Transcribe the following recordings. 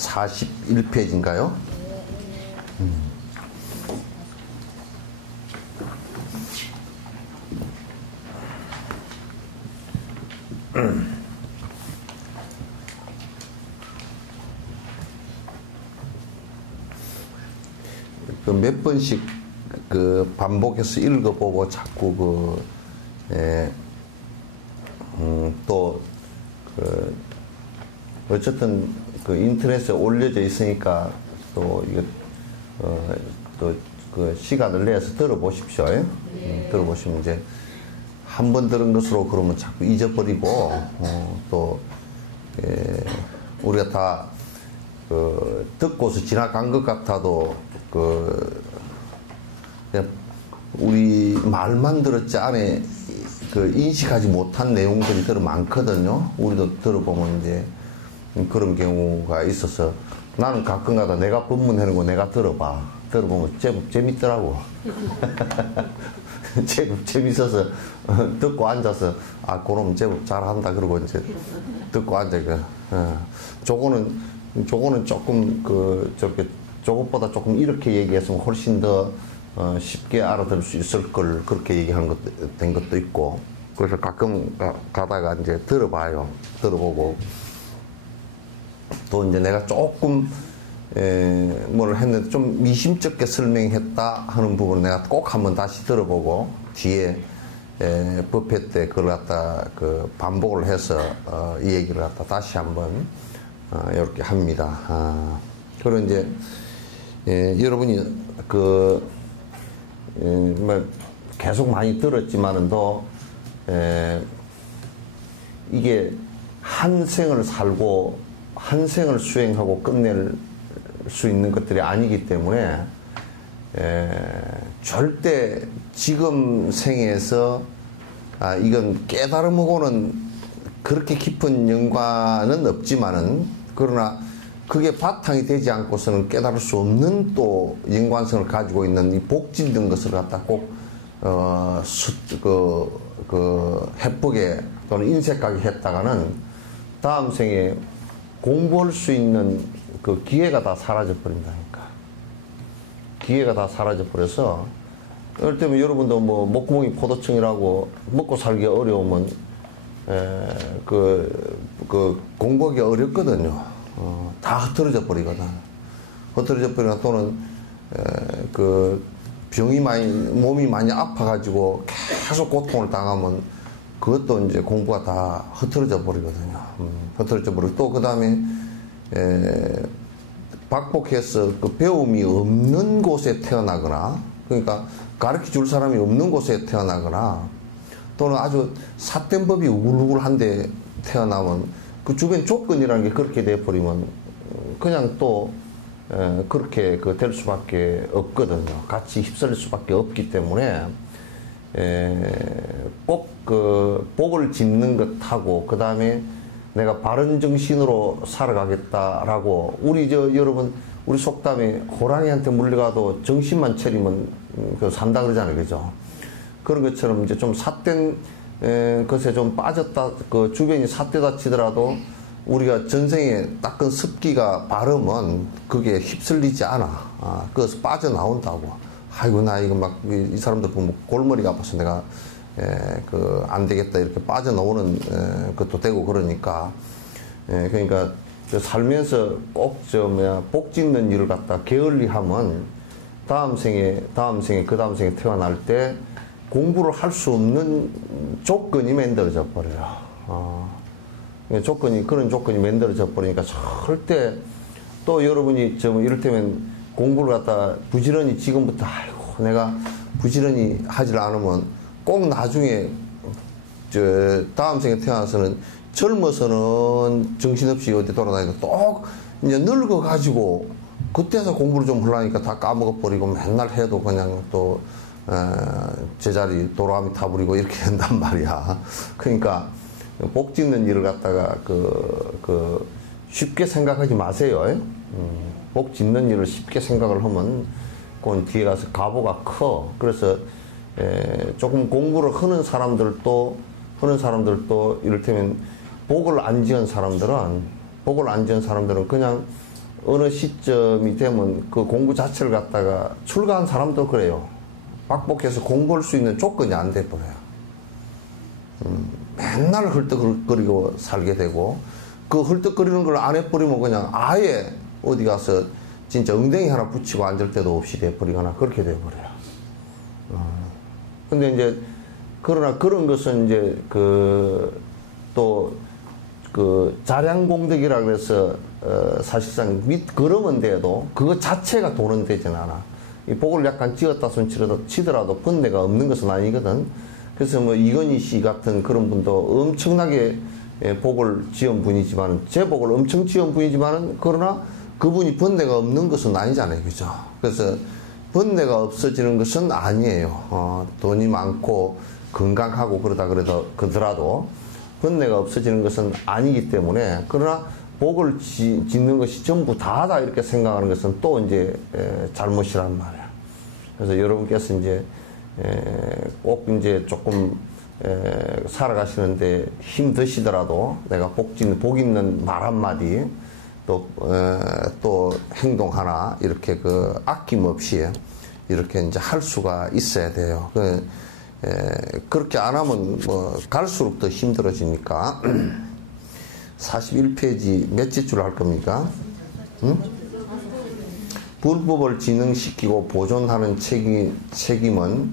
41페이지인가요? 그 몇 번씩 그 반복해서 읽어보고 자꾸 또 어쨌든 그 인터넷에 올려져 있으니까 또 이거 또 그 시간을 내서 들어보십시오. 들어보시면 이제 한 번 들은 것으로 그러면 자꾸 잊어버리고 또 우리가 다 듣고서 지나간 것 같아도 그냥 우리 말만 들었지 안에 그 인식하지 못한 내용들이 되게 많거든요. 우리도 들어보면 이제 그런 경우가 있어서 나는 가끔가다 내가 법문하는 거 내가 들어보면 제법 재밌더라고. 제법 재밌어서 듣고 앉아서 그럼 제법 잘한다 그러고 이제 듣고 앉아 저거는 조금 저것보다 조금 이렇게 얘기했으면 훨씬 더 쉽게 알아들을 수 있을 걸 그렇게 얘기하는 된 것도 있고 그래서 가끔 가다가 이제 들어보고 또 이제 내가 조금 뭘 했는데 좀 미심쩍게 설명했다 하는 부분을 내가 꼭 한번 다시 들어보고 뒤에 법회 때 그걸 갖다 반복을 해서 이 얘기를 갖다 다시 한번 이렇게 합니다. 그리고 이제 여러분이 뭐 계속 많이 들었지만은도 이게 한 생을 살고 한 생을 수행하고 끝낼 수 있는 것들이 아니기 때문에 절대 지금 생에서 이건 깨달음하고는 그렇게 깊은 연관은 없지만은 그러나 그게 바탕이 되지 않고서는 깨달을 수 없는 또 연관성을 가지고 있는 이 복짓는 것을 갖다 꼭 해프게 또는 인색하게 했다가는 다음 생에 공부할 수 있는 그 기회가 다 사라져 버린다니까. 기회가 다 사라져 버려서 그럴 때면 여러분도 뭐 목구멍이 포도청이라고 먹고 살기 어려우면 공부하기 어렵거든요. 다 흩어져 버리거든. 흩어져 버리거나 또는 몸이 많이 아파가지고 계속 고통을 당하면 그것도 이제 공부가 다 흩어져 버리거든요. 흩어져 버리고 또 그 다음에 박복해서 그 배움이 없는 곳에 태어나거나 그러니까 가르쳐 줄 사람이 없는 곳에 태어나거나 또는 아주 삿된 법이 우글우글한데 태어나면 그 주변 조건이라는 게 그렇게 돼버리면 그냥 또 그렇게 될 수밖에 없거든요. 같이 휩쓸릴 수밖에 없기 때문에 꼭 복을 짓는 것하고 그 다음에 내가 바른 정신으로 살아가겠다라고 여러분 우리 속담에 호랑이한테 물려가도 정신만 차리면 산다 그러잖아요. 그죠? 그런 것처럼 이제 좀 삿된 것에 좀 빠졌다 주변이 삿되다 치더라도 우리가 전생에 닦은 습기가 바르면 그게 휩쓸리지 않아. 그것서 빠져나온다고. 아이고 나 이거 막 이 사람들 보면 골머리가 아파서 내가 안 되겠다 이렇게 빠져나오는 것도 되고 그러니까 그러니까 살면서 꼭 복 짓는 일을 갖다 게을리하면 다음 생에 그 다음 생에 태어날 때 공부를 할 수 없는 조건이 만들어져 버려요. 그런 조건이 만들어져 버리니까 절대 또 여러분이 이를테면 공부를 갖다 부지런히 지금부터 아이고 내가 부지런히 하질 않으면 꼭 나중에 다음 생에 태어나서는 젊어서는 정신없이 어디 돌아다니고 또 이제 늙어가지고 그때서 공부를 좀 하려니까 다 까먹어버리고 맨날 해도 그냥 또 제자리 도로아미 타버리고 이렇게 된단 말이야. 그러니까 복 짓는 일을 갖다가 쉽게 생각하지 마세요. 복 짓는 일을 쉽게 생각을 하면 그건 뒤에 가서 가보가 커. 그래서 조금 공부를 하는 사람들도 이를테면 복을 안 지은 사람들은 그냥 어느 시점이 되면 그 공부 자체를 갖다가 출가한 사람도 그래요. 박복해서 공부할 수 있는 조건이 안 돼버려요. 맨날 헐떡거리고 살게 되고, 그 헐떡거리는 걸 안 해버리면 그냥 아예 어디 가서 진짜 엉덩이 하나 붙이고 앉을 때도 없이 돼버리거나 그렇게 돼버려요. 근데 이제, 그러나 그런 것은 이제 또 자량공덕이라 그래서 사실상 걸으면 돼도 그거 자체가 돈은 되진 않아. 이 복을 약간 지었다 손 치더라도 번뇌가 없는 것은 아니거든. 그래서 뭐 이건희 씨 같은 그런 분도 엄청나게 복을 지은 분이지만, 제복을 엄청 지은 분이지만은, 그러나 그분이 번뇌가 없는 것은 아니잖아요. 그죠? 그래서 번뇌가 없어지는 것은 아니에요. 돈이 많고 건강하고 그러더라도 번뇌가 없어지는 것은 아니기 때문에, 그러나 복을 짓는 것이 전부 다다 이렇게 생각하는 것은 또 이제 잘못이란 말이야. 그래서 여러분께서 이제 꼭 이제 조금 살아가시는데 힘드시더라도 내가 복 있는 말 한마디, 또 행동 하나 이렇게 아낌없이 이렇게 이제 할 수가 있어야 돼요. 그렇게 안 하면 뭐 갈수록 더 힘들어지니까. 41페이지 몇째 줄 할 겁니까? 응? 불법을 진흥시키고 보존하는 책임은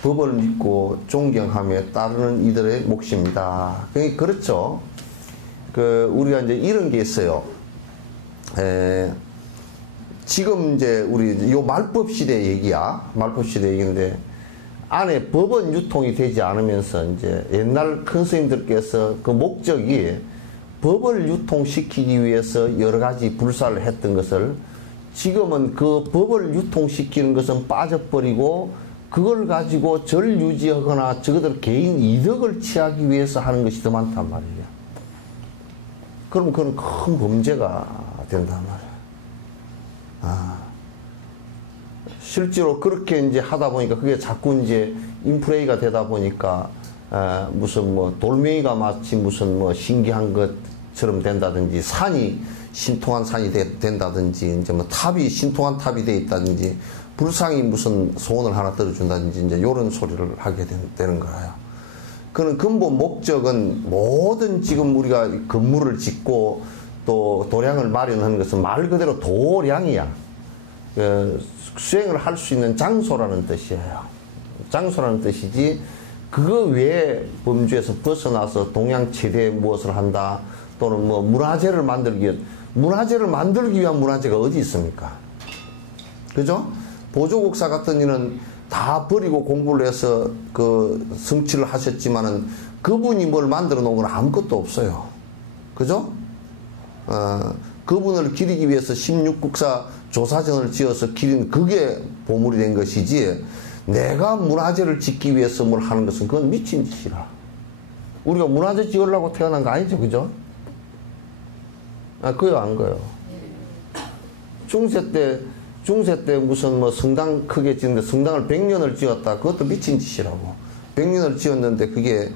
법을 믿고 존경하며 따르는 이들의 몫입니다. 그렇죠. 우리가 이제 이런 게 있어요. 지금 이제 우리 요 말법 시대 얘기야. 말법 시대 얘기인데, 안에 법은 유통이 되지 않으면서 이제 옛날 큰 스님들께서 그 목적이 법을 유통시키기 위해서 여러 가지 불사를 했던 것을, 지금은 그 법을 유통시키는 것은 빠져버리고 그걸 가지고 절 유지하거나 저것들 개인 이득을 취하기 위해서 하는 것이 더 많단 말이에요. 그럼 그건 큰 범죄가 된단 말이에요. 실제로 그렇게 이제 하다 보니까 그게 자꾸 이제 인플레이가 되다 보니까 무슨 뭐 돌멩이가 마치 무슨 뭐 신기한 것처럼 된다든지, 산이 신통한 산이 된다든지, 이제 뭐 탑이 신통한 탑이 돼 있다든지, 불상이 무슨 소원을 하나 들어준다든지, 이제 요런 소리를 하게 되는 거예요. 그런 근본 목적은 모든 지금 우리가 건물을 짓고 또 도량을 마련하는 것은 말 그대로 도량이야. 수행을 할 수 있는 장소라는 뜻이에요. 장소라는 뜻이지, 그거 외에 범주에서 벗어나서 동양 최대의 무엇을 한다, 또는 뭐 문화재를 만들기 위한 문화재가 어디 있습니까? 그죠? 보조국사 같은 이는 다 버리고 공부를 해서 성취를 하셨지만은 그분이 뭘 만들어 놓은 건 아무것도 없어요. 그죠? 그분을 기리기 위해서 16국사 조사전을 지어서 기린 그게 보물이 된 것이지, 내가 문화재를 짓기 위해서 뭘 하는 것은 그건 미친 짓이라. 우리가 문화재 지으려고 태어난 거 아니죠. 그죠? 그요 안 거요. 중세 때 무슨 뭐 성당 크게 짓는데 성당을 100년을 지었다. 그것도 미친 짓이라고. 100년을 지었는데 그게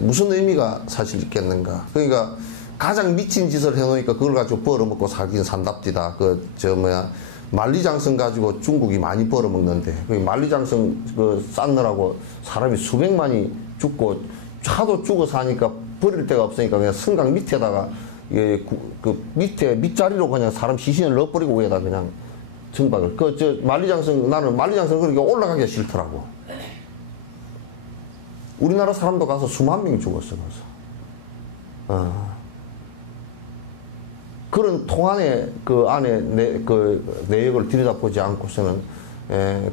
무슨 의미가 사실 있겠는가. 그러니까 가장 미친 짓을 해놓으니까 그걸 가지고 벌어먹고 살긴 산답디다. 만리장성 가지고 중국이 많이 벌어먹는데, 만리장성 쌓느라고 사람이 수백만이 죽고, 하도 죽어서 하니까 버릴 데가 없으니까 그냥 성강 밑에다가 밑에 밑자리로 그냥 사람 시신을 넣어버리고 위에다 그냥 정박을. 나는 만리장성 그렇게 올라가기가 싫더라고. 우리나라 사람도 가서 수만 명이 죽었어, 그래서. 그런 통안의 안에 내역을 들여다보지 않고서는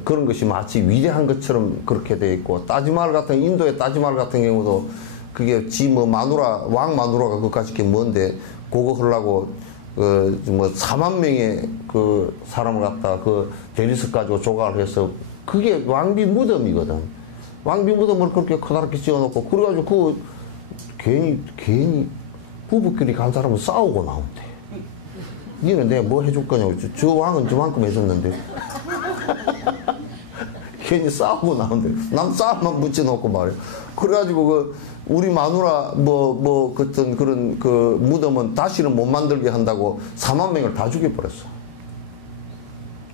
그런 것이 마치 위대한 것처럼 그렇게 돼 있고, 따지마을 같은, 인도의 따지마을 같은 경우도 그게 왕 마누라가 그것까지 이렇게 먼데, 그거 하려고 4만 명의 사람을 갖다 대리석 가지고 조각을 해서, 그게 왕비 무덤이거든. 왕비 무덤을 그렇게 커다랗게 지어놓고, 그래가지고 괜히 부부끼리 간 사람은 싸우고 나온대. 니는 내가 뭐 해줄 거냐고. 저 왕은 저만큼 해줬는데. 괜히 싸우고 나온대. 남 싸움만 붙여놓고 말이야. 그래가지고 우리 마누라 그떤 그런 그 무덤은 다시는 못 만들게 한다고 4만 명을 다 죽여버렸어.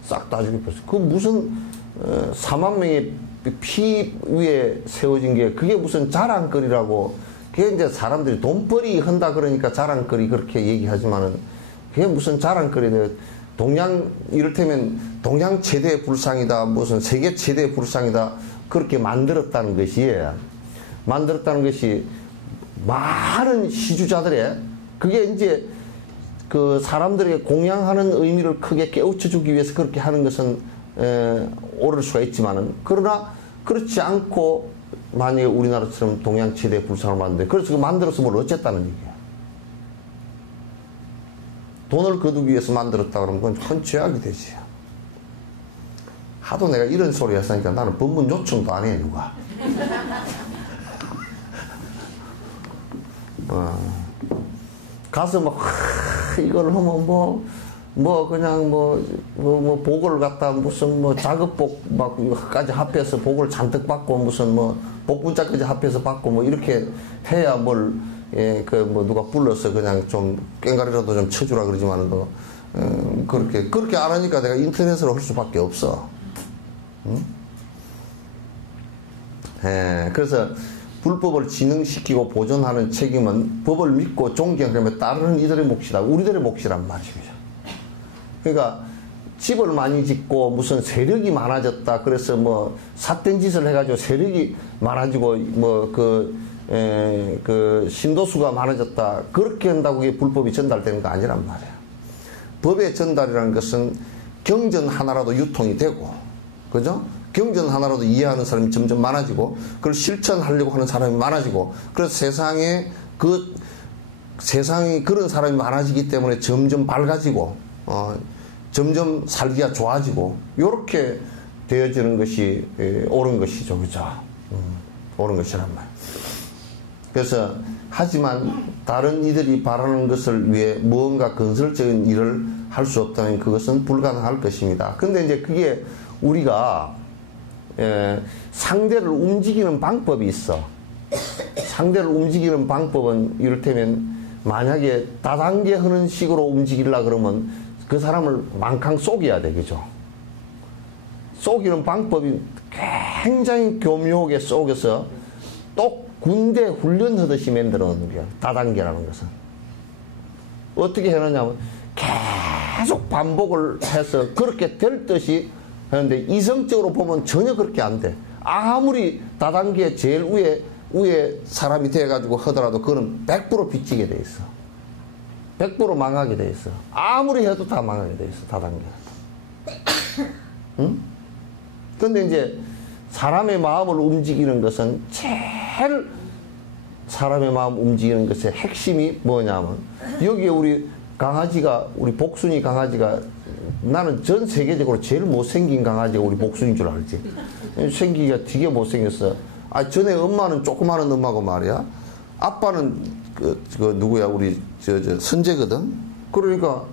싹 다 죽여버렸어. 그 무슨 4만 명의 피 위에 세워진 게 그게 무슨 자랑거리라고. 그게 이제 사람들이 돈벌이 한다 그러니까 자랑거리 그렇게 얘기하지만은 그게 무슨 자랑거리네. 이를테면 동양 최대의 불상이다, 무슨 세계 최대의 불상이다, 그렇게 만들었다는 것이 많은 시주자들의, 그게 이제 그 사람들에게 공양하는 의미를 크게 깨우쳐 주기 위해서 그렇게 하는 것은 옳을 수가 있지만은, 그러나 그렇지 않고 만약에 우리나라처럼 동양 최대의 불상을 만드는데, 그래서 그 만들어서 뭘 어쨌다는 얘기야. 돈을 거두기 위해서 만들었다 그러면 그건 큰 죄악이 되지. 하도 내가 이런 소리 했으니까 나는 법문 요청도 안 해, 누가. 가서 막, 이걸 하면 그냥 복을 갖다 무슨 자급복 막까지 합해서 복을 잔뜩 받고 무슨 복분자까지 합해서 받고 이렇게 해야 누가 불러서 그냥 좀 꽹가리라도 좀 쳐주라 그러지만은 그렇게 안 하니까 내가 인터넷으로 할 수밖에 없어. 응? 그래서 불법을 진흥시키고 보존하는 책임은 법을 믿고 존경하며 따르는 이들의 몫이다. 우리들의 몫이란 말이죠. 그러니까 집을 많이 짓고 무슨 세력이 많아졌다. 그래서 삿된 짓을 해가지고 세력이 많아지고 신도수가 많아졌다. 그렇게 한다고 그게 불법이 전달되는 거 아니란 말이야. 법의 전달이라는 것은 경전 하나라도 유통이 되고, 그죠? 경전 하나라도 이해하는 사람이 점점 많아지고, 그걸 실천하려고 하는 사람이 많아지고, 그래서 세상이 그런 사람이 많아지기 때문에 점점 밝아지고, 점점 살기가 좋아지고, 요렇게 되어지는 것이 옳은 것이죠. 그죠? 옳은 것이란 말이야. 그래서 하지만 다른 이들이 바라는 것을 위해 무언가 건설적인 일을 할 수 없다면 그것은 불가능할 것입니다. 근데 이제 그게 우리가 상대를 움직이는 방법이 있어. 상대를 움직이는 방법은 이를테면 만약에 다단계 하는 식으로 움직이려 그러면 그 사람을 망캉 속여야 돼. 그죠? 속이는 방법이 굉장히 교묘하게 속여서 또 군대 훈련하듯이 만들어 놓는 거야. 다단계라는 것은. 어떻게 해놓냐면 계속 반복을 해서 그렇게 될 듯이 하는데 이성적으로 보면 전혀 그렇게 안 돼. 아무리 다단계 제일 위에 사람이 돼가지고 하더라도 그거는 100% 빚지게 돼 있어. 100% 망하게 돼 있어. 아무리 해도 다 망하게 돼 있어. 다단계는. 응? 근데 이제 사람의 마음을 움직이는 것은 제일 사람의 마음 움직이는 것의 핵심이 뭐냐면 여기에 우리 복순이 강아지가 나는 전 세계적으로 제일 못생긴 강아지가 우리 복순인 줄 알지. 생기기가 되게 못생겼어. 전에 엄마는 조그마한 엄마고 말이야. 아빠는 누구야? 우리 선재거든. 그러니까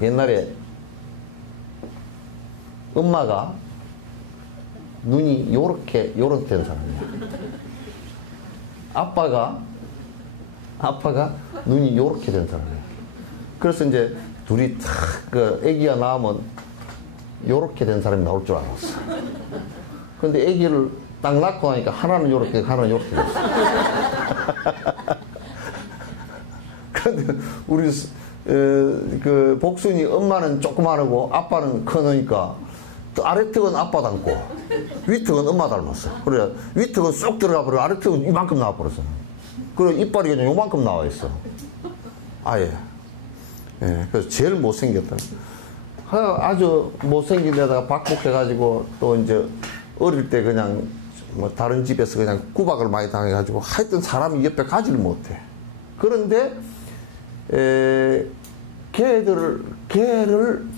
옛날에 엄마가 눈이 요렇게 된 사람이야. 아빠가 눈이 요렇게 된 사람이야. 그래서 이제 둘이 아기가 나오면 요렇게 된 사람이 나올 줄 알았어. 근데 아기를 딱 낳고 나니까 하나는 요렇게, 하나는 요렇게 됐어. 근데 우리 복순이 엄마는 조그마하고 아빠는 크니까 아래턱은 아빠 닮고 위턱은 엄마 닮았어. 그래 위턱은 쏙 들어가 버려. 아래턱은 이만큼 나와버렸어. 그래 이빨이 그냥 요만큼 나와 있어. 아예. 그래서 제일 못생겼다. 아주 못생긴 데다가 박복해가지고 또 이제 어릴 때 그냥 다른 집에서 그냥 구박을 많이 당해가지고 하여튼 사람이 옆에 가지를 못해. 그런데 걔를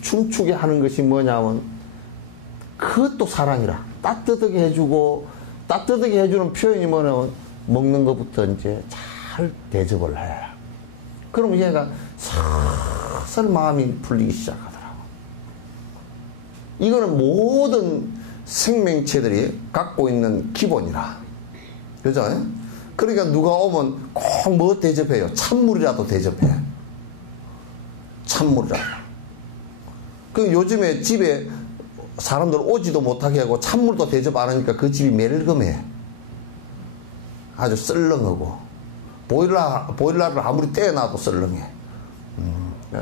춤추게 하는 것이 뭐냐면 그것도 사랑이라. 따뜻하게 해주고, 따뜻하게 해주는 표현이 뭐냐면 먹는 것부터 이제 잘 대접을 해. 그러면 얘가 슬슬 마음이 풀리기 시작하더라고. 이거는 모든 생명체들이 갖고 있는 기본이라. 그죠? 그러니까 누가 오면 꼭 뭐 대접해요? 찬물이라도 대접해. 찬물이라도. 그 요즘에 집에 사람들 오지도 못하게 하고 찬물도 대접 안 하니까 그 집이 멜금해. 아주 썰렁하고. 보일러를 아무리 떼어놔도 썰렁해.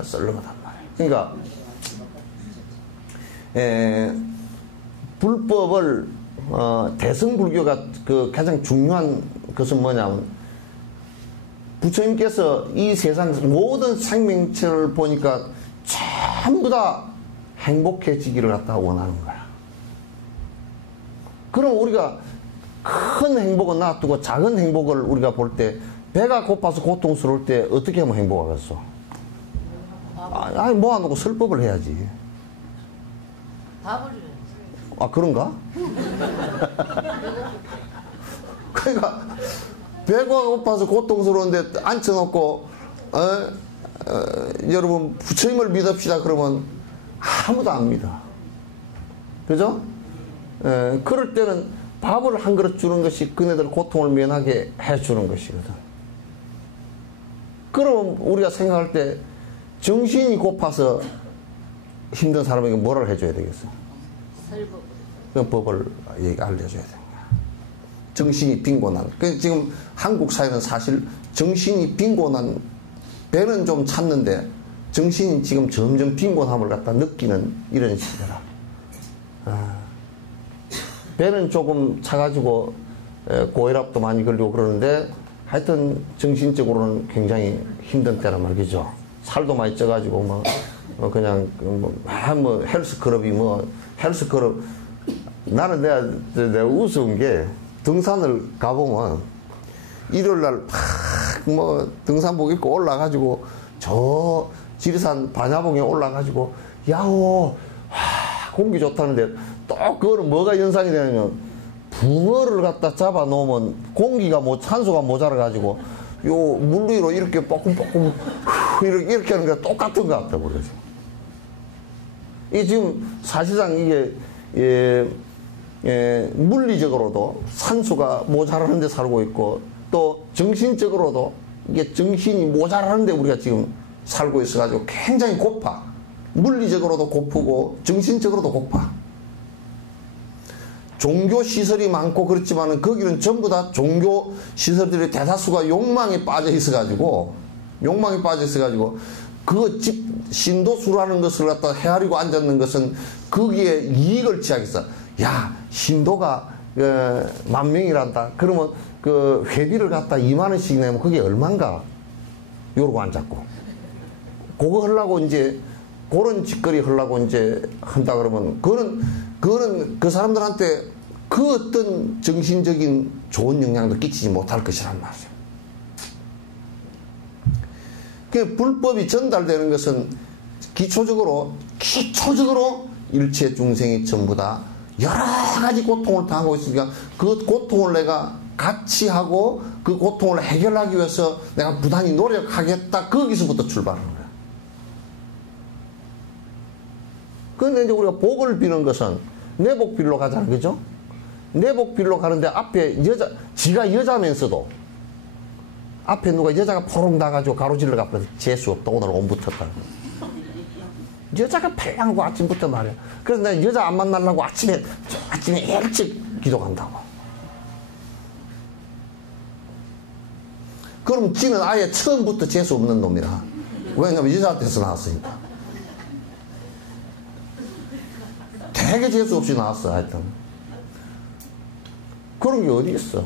썰렁하단 말이에요. 그러니까, 불법을, 대승불교가 그 가장 중요한 것은 뭐냐면, 부처님께서 이 세상 모든 생명체를 보니까 전부 다 행복해지기를 갖다 원하는 거야. 그럼 우리가 큰 행복은 놔두고 작은 행복을 우리가 볼 때, 배가 고파서 고통스러울 때 어떻게 하면 행복하겠어? 아니, 모아놓고 설법을 해야지. 밥을 아, 그런가? 그러니까, 배가 고파서 고통스러운데 앉혀놓고, 여러분, 부처님을 믿읍시다. 그러면 아무도 안 믿어. 그죠? 그럴 때는 밥을 한 그릇 주는 것이 그네들 고통을 면하게 해주는 것이거든. 그럼 우리가 생각할 때 정신이 고파서 힘든 사람에게 뭐를 해줘야 되겠어? 그 법을 알려줘야 돼. 정신이 빈곤한. 지금 한국 사회는 사실 정신이 빈곤한, 배는 좀 찼는데 정신이 지금 점점 빈곤함을 갖다 느끼는 이런 시대라. 배는 조금 차가지고 고혈압도 많이 걸리고 그러는데 하여튼 정신적으로는 굉장히 힘든 때란 말이죠. 살도 많이 쪄가지고 그냥 헬스클럽이 헬스클럽. 나는 내가 우스운 게 등산을 가보면 일요일날 막 등산복 입고 올라가지고 저 지리산 반야봉에 올라가지고 야호 공기 좋다는데 또 그거는 뭐가 연상이 되냐면 붕어를 갖다 잡아 놓으면 공기가 산소가 모자라가지고 요 물 위로 이렇게 뻐끔뻐끔 이렇게 하는 게 똑같은 것 같다 그러죠. 이게 지금 사실상 이게 물리적으로도 산소가 모자라는 데 살고 있고 또 정신적으로도 이게 정신이 모자라는 데 우리가 지금 살고 있어가지고 굉장히 고파. 물리적으로도 고프고 정신적으로도 고파. 종교시설이 많고 그렇지만은 거기는 전부 다 종교시설들의 대다수가 욕망에 빠져 있어가지고 그 신도수라는 것을 갖다 헤아리고 앉았는 것은 거기에 이익을 취하겠어. 야, 신도가 10,000명이란다. 그러면 그 회비를 갖다 20,000원씩 내면 그게 얼만가? 요러고 앉았고. 그거 하려고 이제 그런 짓거리 하려고 이제 한다 그러면 그거는 그 사람들한테 그 어떤 정신적인 좋은 영향도 끼치지 못할 것이란 말이에요. 그 불법이 전달되는 것은 기초적으로 일체 중생이 전부 다 여러 가지 고통을 당하고 있으니까 그 고통을 내가 같이 하고 그 고통을 해결하기 위해서 내가 부단히 노력하겠다. 거기서부터 출발하는 거야. 그런데 이제 우리가 복을 비는 것은 내복빌로 가잖아. 그죠? 내복빌로 가는데 앞에 지가 여자면서도 앞에 누가 여자가 포롱 나가지고 가로질러 가버려서 재수 없다. 오늘 온 붙었다. 여자가 팔랑하고 아침부터 말이야. 그래서 내가 여자 안 만나려고 아침에 일찍 기도 간다고. 그럼 지는 아예 처음부터 재수 없는 놈이라. 왜냐면 여자한테서 나왔으니까. 되게 재수 없이 나왔어. 하여튼 그런 게 어디 있어.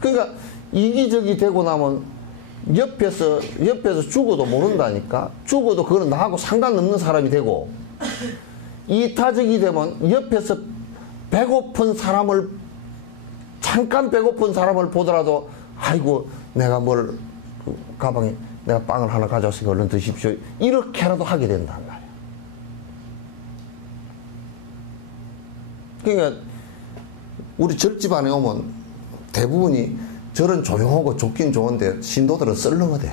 그러니까 이기적이 되고 나면 옆에서 죽어도 모른다니까. 죽어도 그거는 나하고 상관없는 사람이 되고, 이타적이 되면 옆에서 잠깐 배고픈 사람을 보더라도 아이고 내가 가방에 내가 빵을 하나 가져왔으니까 얼른 드십시오. 이렇게라도 하게 된단 말이야. 그러니까 우리 절집안에 오면 대부분이 저런 조용하고 좋긴 좋은데 신도들은 썰렁하대.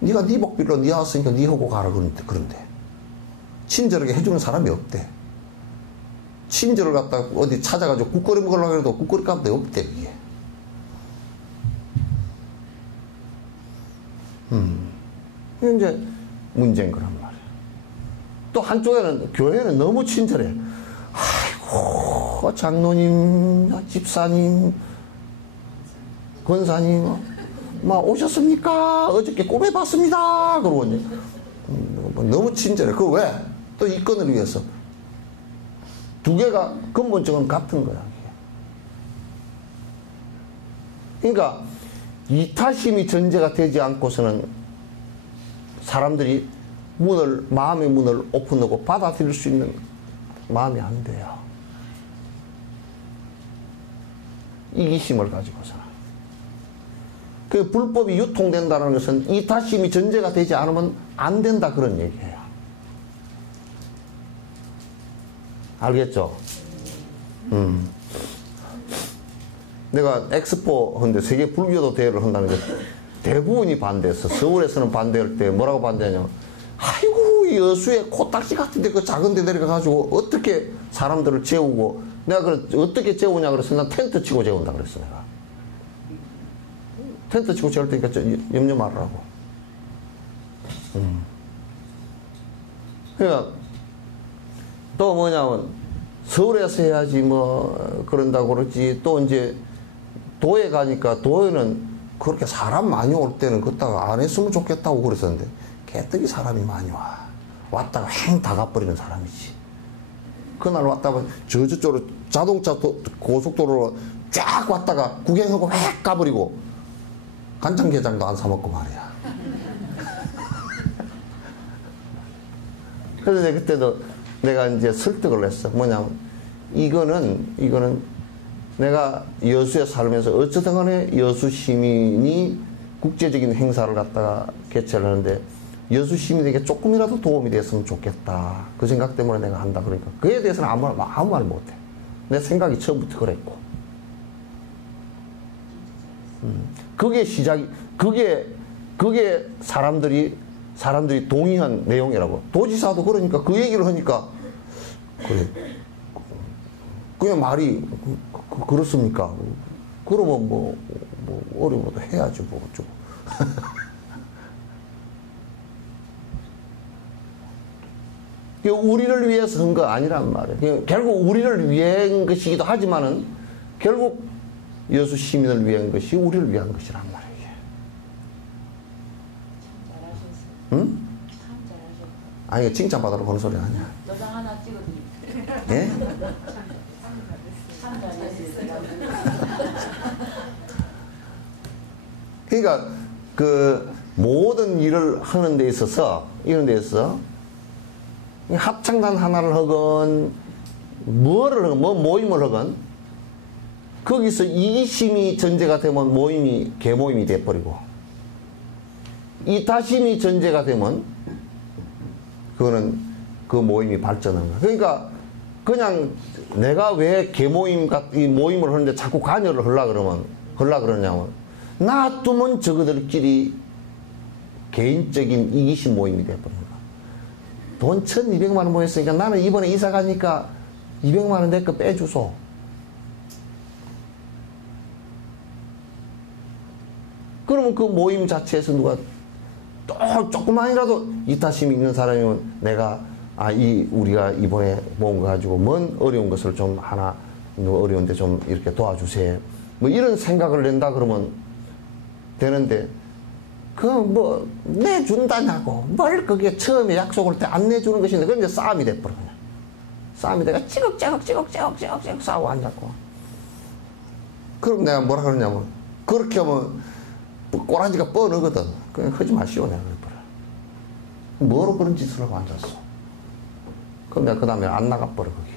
네가 네 복빌로 네 왔으니까 네 하고 가라 그런데 친절하게 해주는 사람이 없대. 친절을 갖다 어디 찾아가지고 국거리 먹으려고 해도 국거리 값도 없대, 이게. 이제 문제인 거란 말이야. 또 한쪽에는 교회는 너무 친절해. 아이고, 장로님, 집사님, 권사님, 막 오셨습니까? 어저께 꿈에 봤습니다. 그러고 이제 너무 친절해. 그 왜? 또 이 건을 위해서. 두 개가 근본적으로 같은 거야. 그러니까 이타심이 전제가 되지 않고서는 사람들이 마음의 문을 오픈하고 받아들일 수 있는 마음이 안 돼요. 이기심을 가지고서는. 그 불법이 유통된다는 것은 이타심이 전제가 되지 않으면 안 된다, 그런 얘기예요. 알겠죠? 내가 엑스포 하는데 세계 불교도 대회를 한다는 게 대부분이 반대했어. 서울에서는 반대할 때 뭐라고 반대하냐면, 아이고, 여수에 코딱지 같은데 그 작은 데 내려가가지고 어떻게 사람들을 재우고, 내가 어떻게 재우냐 그래서 난 텐트 치고 재운다 그랬어, 내가. 텐트 치고 재울 테니까 염려 말으라고. 그러니까 또 뭐냐면 서울에서 해야지 뭐 그런다고 그러지. 또 이제 도에 가니까 도에는 그렇게 사람 많이 올 때는 그따가 안 했으면 좋겠다고 그랬었는데 개떡이 사람이 많이 와. 왔다가 행 다 가버리는 사람이지. 그날 왔다가 저쪽으로 자동차 고속도로로 쫙 왔다가 구경하고 획 가버리고 간장게장도 안 사먹고 말이야. 그래서 그때도 내가 이제 설득을 했어. 뭐냐면 이거는 내가 여수에 살면서 어쩌든 간에 여수 시민이 국제적인 행사를 갖다가 개최를 하는데 여수 시민에게 조금이라도 도움이 됐으면 좋겠다. 그 생각 때문에 내가 한다. 그러니까 그에 대해서는 아무 말 못해. 내 생각이 처음부터 그랬고. 그게 시작이, 그게 사람들이 동의한 내용이라고. 도지사도 그러니까 그 얘기를 하니까 그래. 그냥 말이 그렇습니까? 그러면 뭐 어려워도 해야지 뭐 어쩌고. 우리를 위해서 한 거 아니란 말이에요. 결국 우리를 위한 것이기도 하지만은 결국 여수 시민을 위한 것이 우리를 위한 것이란 말이에요. 응? 참 잘하셨어요. 아니, 칭찬받으러 그런 소리 아니야. 도장 하나 찍어드릴게요. 예? 참 잘하셨어요. 그러니까 그 모든 일을 하는 데 있어서 이런 데 있어서 합창단 하나를 하건 뭐를 하건 뭐 모임을 하건 거기서 이기심이 전제가 되면 모임이 개모임이 돼버리고 이타심이 전제가 되면 그거는 그 모임이 발전하는 거야. 그러니까 그냥 내가 왜 개모임 이 모임을 하는데 자꾸 관여를 하려 그러냐면 놔두면 저거들끼리 개인적인 이기심 모임이 돼버린 거야. 돈 1,200만 원 모였으니까 나는 이번에 이사 가니까 200만 원 내 거 빼주소. 그러면 그 모임 자체에서 누가 또 조금만이라도 이타심이 있는 사람이면 내가 우리가 이번에 모은 거 가지고 뭔 어려운 것을 좀 하나 어려운데 좀 이렇게 도와주세요. 뭐 이런 생각을 낸다 그러면 되는데 뭐 내준다냐고 뭘 그게 처음에 약속할 때 안 내주는 것인데 그건 이제 싸움이 돼버려. 그냥 싸움이 돼가 찌걱찌걱 싸우고 앉았고. 그럼 내가 뭐라 그러냐면 그렇게 하면 꼬라지가 뻔하거든. 그냥 하지 마시오 내가 그래버려. 뭐로 그런 짓을 하고 앉았어. 그럼 내가 그 다음에 안 나가버려 거기.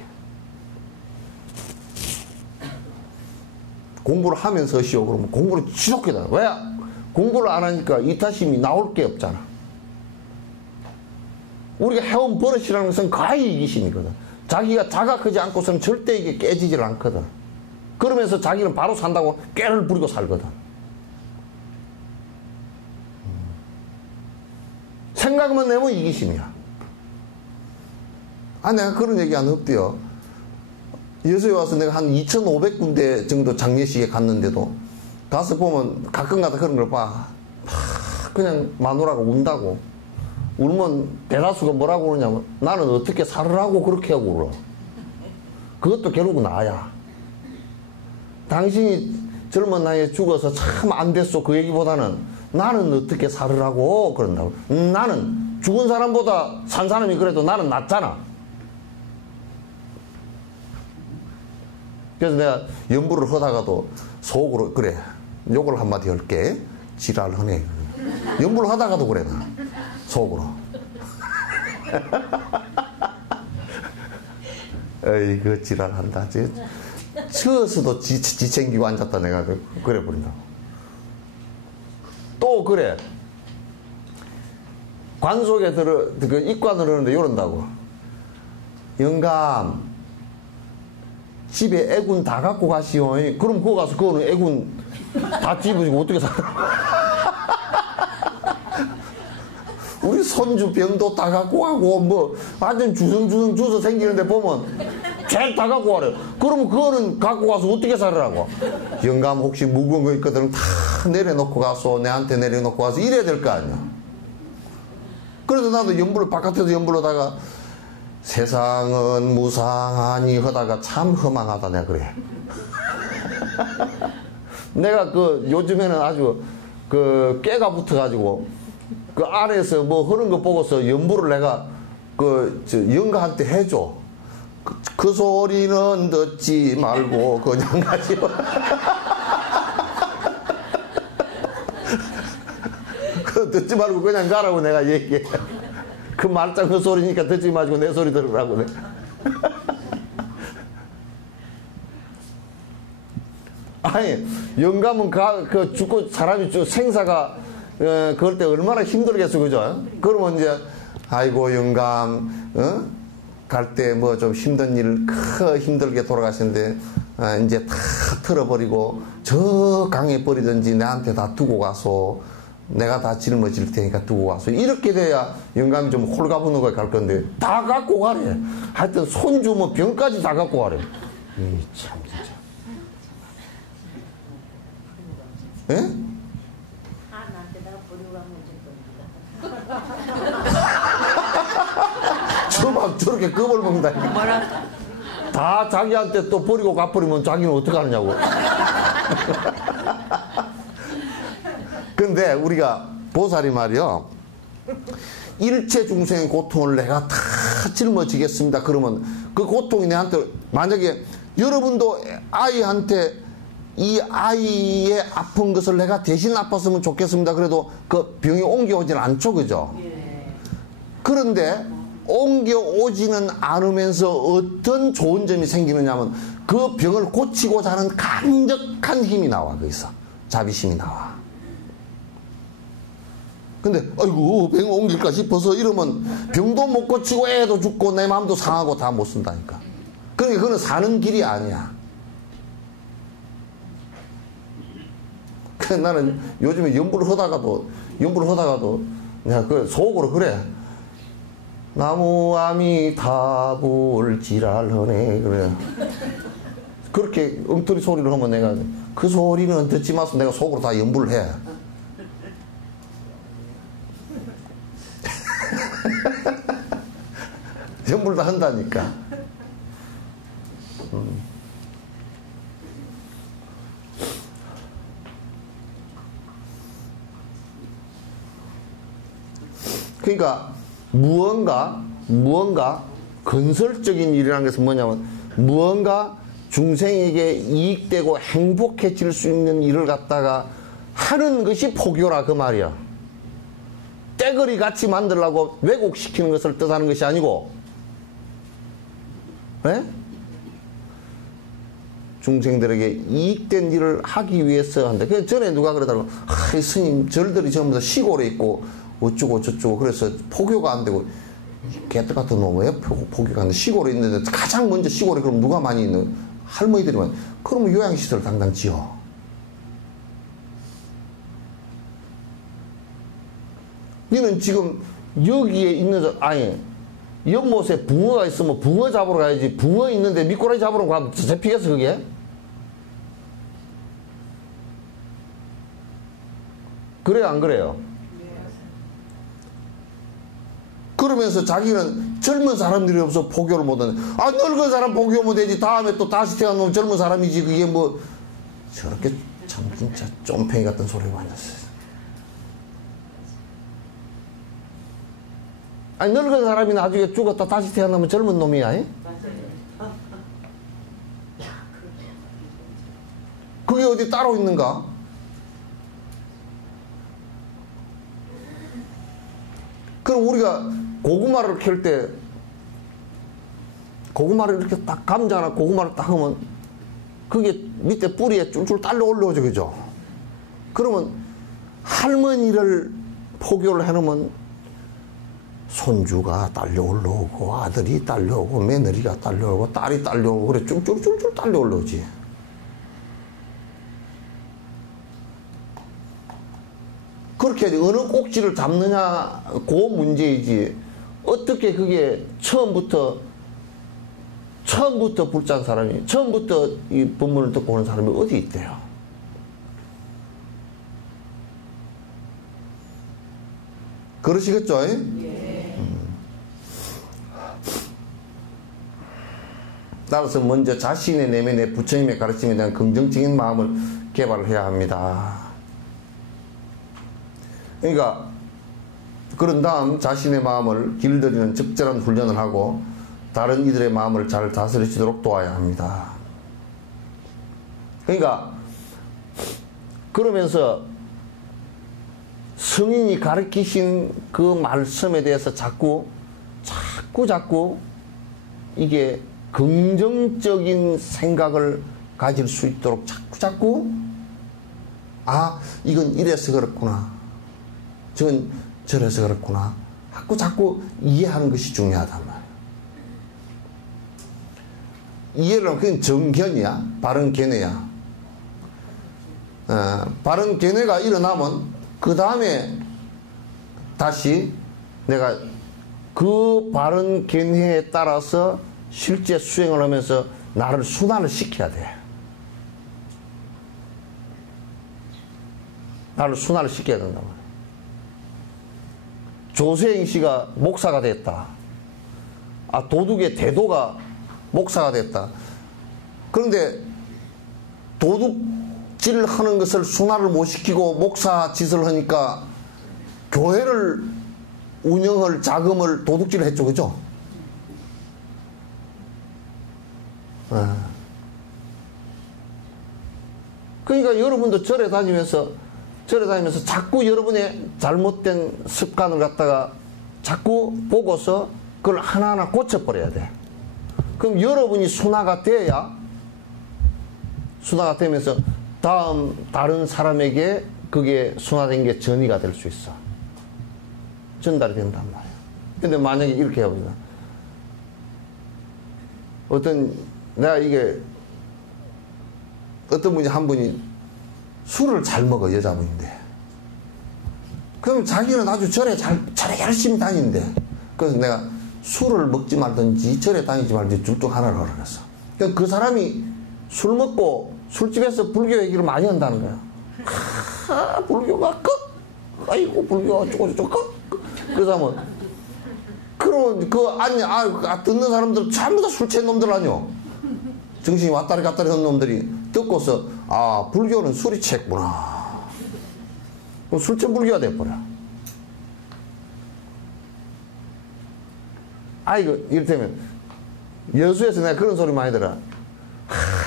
공부를 하면서 하시오. 그러면 공부를 지속해 다. 왜? 공부를 안 하니까 이타심이 나올 게 없잖아. 우리가 해온 버릇이라는 것은 거의 이기심이거든. 자기가 자각하지 않고서는 절대 이게 깨지질 않거든. 그러면서 자기는 바로 산다고 꾀를 부리고 살거든. 생각만 내면 이기심이야. 내가 그런 얘기 안 없대요. 여수에 와서 내가 한 2,500군데 정도 장례식에 갔는데도 가서 보면 가끔가다 그런 걸 봐. 그냥 마누라가 운다고. 울면 대다수가 뭐라고 그러냐면 나는 어떻게 살으라고 그렇게 하고 울어. 그것도 결국은 나야. 당신이 젊은 나이에 죽어서 참 안 됐어 그 얘기보다는 나는 어떻게 살으라고 그런다고. 나는 죽은 사람보다 산 사람이 그래도 나는 낫잖아. 그래서 내가 연부를 하다가도 속으로 그래 욕을 한마디 할게. 지랄하네. 연부를 하다가도 그래 나 속으로. 에이 그 지랄한다. 추워서도 지 챙기고 앉았다 내가 그래 버린다고. 또 그래 관 속에 그 입관을 하는데 이런다고. 영감 집에 애군 다 갖고 가시오. 그럼 그거 가서 그거는 애군 다 집으시고 어떻게 살아. 우리 손주 병도 다 갖고 가고 뭐 완전 주섬주섬 주서 생기는데 보면 제일 다 갖고 가래. 그러면 그거는 갖고 가서 어떻게 살으라고. 영감 혹시 무거운 거 있거든 다 내려놓고 가서 내한테 내려놓고 가서 이래야 될 거 아니야. 그래서 나도 연불을 바깥에서 연불하다가 세상은 무상하니 하다가 참 허망하다 내가 그래. 내가 그 요즘에는 아주 그 깨가 붙어가지고 그 안에서 뭐 그런 거 보고서 연부를 내가 그 영가한테 해줘. 그 소리는 듣지 말고 그냥 가지고. 그 듣지 말고 그냥 가라고 내가 얘기해. 그 말짱 그 소리니까 듣지 마시고 내 소리 들으라고. 아니 영감은 그 죽고 사람이 생사가 그럴 때 얼마나 힘들겠어 그죠? 그러면 이제 아이고 영감 갈 때 뭐 좀 힘든 일 힘들게 돌아가시는데 이제 다 털어버리고 저 강에 버리든지 내한테 다 두고 가서 내가 다 짊어질 테니까 두고 가서 이렇게 돼야 영감이 좀 홀가분한 거에 갈 건데 다 갖고 가래. 하여튼 손주 뭐 병까지 다 갖고 가래. 참 진짜. 예? 나한테 내가 버리고 가면 어쩔 겁니까? 저막 저렇게 겁을 먹는다. 뭐라? 다 자기한테 또 버리고 가버리면 자기는 어떻게 하느냐고. 근데 우리가 보살이 말이요. 일체 중생의 고통을 내가 다 짊어지겠습니다. 그러면 그 고통이 내한테 만약에 여러분도 아이한테 이 아이의 아픈 것을 내가 대신 아팠으면 좋겠습니다. 그래도 그 병이 옮겨오지는 않죠. 그죠? 그런데 옮겨오지는 않으면서 어떤 좋은 점이 생기느냐 하면 그 병을 고치고자 하는 강력한 힘이 나와. 거기서 자비심이 나와. 근데 아이고 병 옮길까 싶어서 이러면 병도 못 고치고 애도 죽고 내 마음도 상하고 다 못 쓴다니까. 그러니까 그건 사는 길이 아니야. 그래서 나는 요즘에 연부를 하다가도 내가 그 속으로 그래. 나무아미 다불 지랄하네 그래. 그렇게 엉터리 소리를 하면 내가 그 소리는 듣지 마서 내가 속으로 다 연부를 해. 연부를 다 한다니까. 그러니까 무언가 건설적인 일이라는 것은 뭐냐면 무언가 중생에게 이익되고 행복해질 수 있는 일을 갖다가 하는 것이 포교라 그 말이야. 떼거리 같이 만들려고 왜곡시키는 것을 뜻하는 것이 아니고, 네? 중생들에게 이익된 일을 하기 위해서 한다. 그 전에 누가 그러더라고. 스님 절들이 전부 다 시골에 있고 어쩌고 저쩌고 그래서 포교가 안 되고. 개떡 같은 놈 왜 포교가 안 돼? 시골에 있는데 가장 먼저 시골에 그럼 누가 많이 있는? 할머니들이 많이. 그러면 요양시설 당장 지어. 너는 지금 여기에 있는 아니 연못에 붕어가 있으면 붕어 잡으러 가야지. 붕어 있는데 미꾸라지 잡으러 가면 잡히겠어 그게? 그래요 안 그래요? 그러면서 자기는 젊은 사람들이 없어 포교를 못하네. 아 늙은 사람 포교하면 되지. 다음에 또 다시 태어나면 젊은 사람이지. 그게 뭐 저렇게 참 진짜 쫌팽이 같은 소리가 앉았어요. 아니 늙은 사람이 나중에 죽었다 다시 태어나면 젊은 놈이야. 이? 그게 어디 따로 있는가? 그럼 우리가 고구마를 캘 때 고구마를 이렇게 딱 감자나 고구마를 딱 하면 그게 밑에 뿌리에 쫄쫄 딸려 올라오죠. 그죠? 그러면 할머니를 포교를 해놓으면 손주가 딸려 올라오고 아들이 딸려오고 며느리가 딸려오고 딸이 딸려오고 그래 쫄쫄쫄쫄 딸려 올라오지. 그렇게 어느 꼭지를 잡느냐 그 문제이지 어떻게 그게 처음부터 불잔 사람이 처음부터 이 법문을 듣고 오는 사람이 어디 있대요. 그러시겠죠? 예. 따라서 먼저 자신의 내면의 부처님의 가르침에 대한 긍정적인 마음을 개발해야 합니다. 그러니까 그런 다음 자신의 마음을 길들이는 적절한 훈련을 하고 다른 이들의 마음을 잘 다스리도록 도와야 합니다. 그러니까 그러면서 성인이 가르치신 그 말씀에 대해서 자꾸 이게 긍정적인 생각을 가질 수 있도록 자꾸 아 이건 이래서 그렇구나 저건 저래서 그렇구나 자꾸 이해하는 것이 중요하단 말이야. 이해를 하면 그건 정견이야. 바른 견해야. 바른 견해가 일어나면 그 다음에 다시 내가 그 바른 견해에 따라서 실제 수행을 하면서 나를 순환을 시켜야 돼. 나를 순환을 시켜야 된단 말이야. 조세인 씨가 목사가 됐다. 아, 도둑의 대도가 목사가 됐다. 그런데 도둑질 하는 것을 순환을 못 시키고 목사 짓을 하니까 교회를 운영할 자금을 도둑질을 했죠. 그죠? 그러니까 여러분도 절에 다니면서 자꾸 여러분의 잘못된 습관을 갖다가 자꾸 보고서 그걸 하나하나 고쳐버려야 돼. 그럼 여러분이 순화가 되면서 다른 사람에게 그게 순화된 게 전이가 될 수 있어. 전달이 된단 말이야. 근데 만약에 이렇게 해봅니다. 어떤 분이 한 분이 술을 잘 먹어, 여자분인데. 그럼 자기는 아주 절에 열심히 다니는데. 그래서 내가 술을 먹지 말든지 절에 다니지 말든지 둘 중 하나를 하라 그랬어. 그러니까 그 사람이 술 먹고 술집에서 불교 얘기를 많이 한다는 거야. 불교가 끝! 아이고, 불교가 어쩌고 끝! 그래서 하면, 듣는 사람들 전부 다 술 취한 놈들 아니요. 정신이 왔다리 갔다리 하는 놈들이 듣고서, 아, 불교는 술이 취했구나. 그럼 술 취한 불교가 돼버려. 이를테면, 여수에서 내가 그런 소리 많이 들어.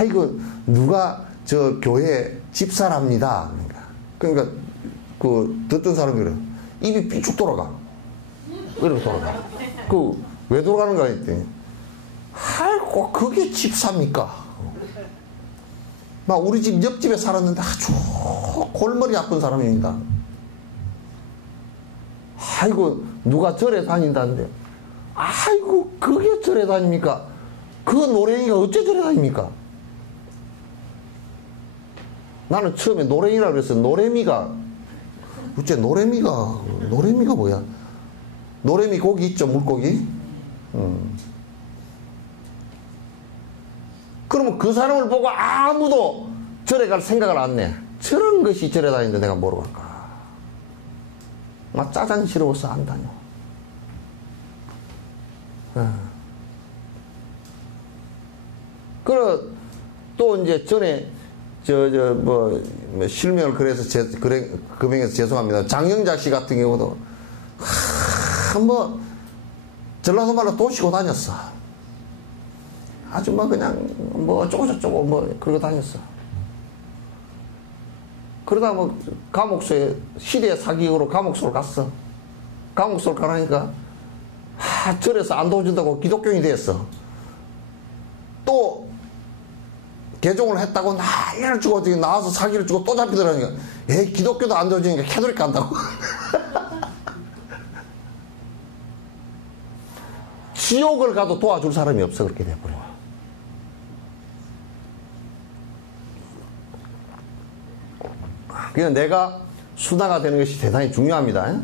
이거, 누가 저 교회 집사랍니다. 그러니까, 듣던 사람이 그래. 입이 삐쭉 돌아가. 이렇게 돌아가. 왜 돌아가는가 했더니, 아이고, 그게 집사입니까? 막 우리 집 옆집에 살았는데 아주 골머리 아픈 사람입니다. 아이고, 누가 절에 다닌다는데, 아이고, 그게 절에 다닙니까? 그 노랭이가 어째 절에 다닙니까? 나는 처음에 노랭이라고 그랬어. 노래미가 뭐야? 노래미 고기 있죠, 물고기? 그러면 그 사람을 보고 아무도 절에 갈 생각을 안 내. 저런 것이 절에 다니는데 내가 뭐로 갈까? 막 짜잔스러워서 안 다녀. 그래, 또 이제 전에, 실명을 그래서 금행해서 죄송합니다. 장영자 씨 같은 경우도, 전라도 말로 도시고 다녔어. 아주 그냥, 어쩌고저쩌고 그러고 다녔어. 그러다 감옥소에, 시대 사기극으로 감옥소를 갔어. 감옥소를 가라니까, 절에서 안 도와준다고 기독교인이 됐어. 또, 개종을 했다고 난리를 주고 나와서 사기를 주고 또 잡히더라니까. 에이, 기독교도 안 도와주니까 캐톨릭 간다고. 지옥을 가도 도와줄 사람이 없어. 그렇게 돼버려. 그냥 내가 순화가 되는 것이 대단히 중요합니다.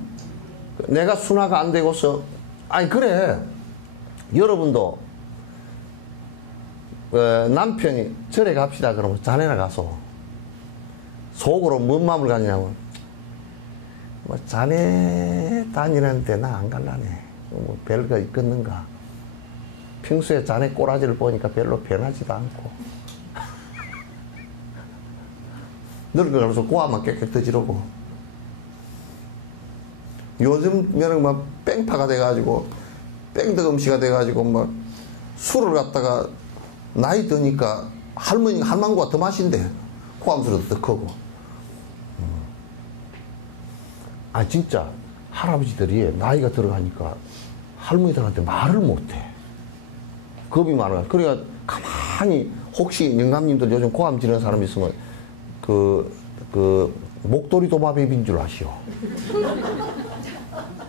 내가 순화가 안 되고서, 아니, 그래. 여러분도, 남편이 절에 갑시다. 그러면 자네나 가서. 속으로 뭔 마음을 가지냐면, 자네 다니는데 나 안 갈라네. 별거 있겠는가. 평소에 자네 꼬라지를 보니까 별로 변하지도 않고. 늙어가면서 고아만 깨끗해지려고. 요즘에는 뺑파가 돼가지고, 뺑덕음씨가 돼가지고, 술을 갖다가, 나이 드니까 할망구가 더 마신대. 코암수로도 더 크고. 진짜, 할아버지들이 나이가 들어가니까 할머니들한테 말을 못해. 겁이 많아. 그러니까 가만히, 혹시 영감님들 요즘 고암 지르는 사람 있으면, 목도리 도마뱀인 줄 아시오.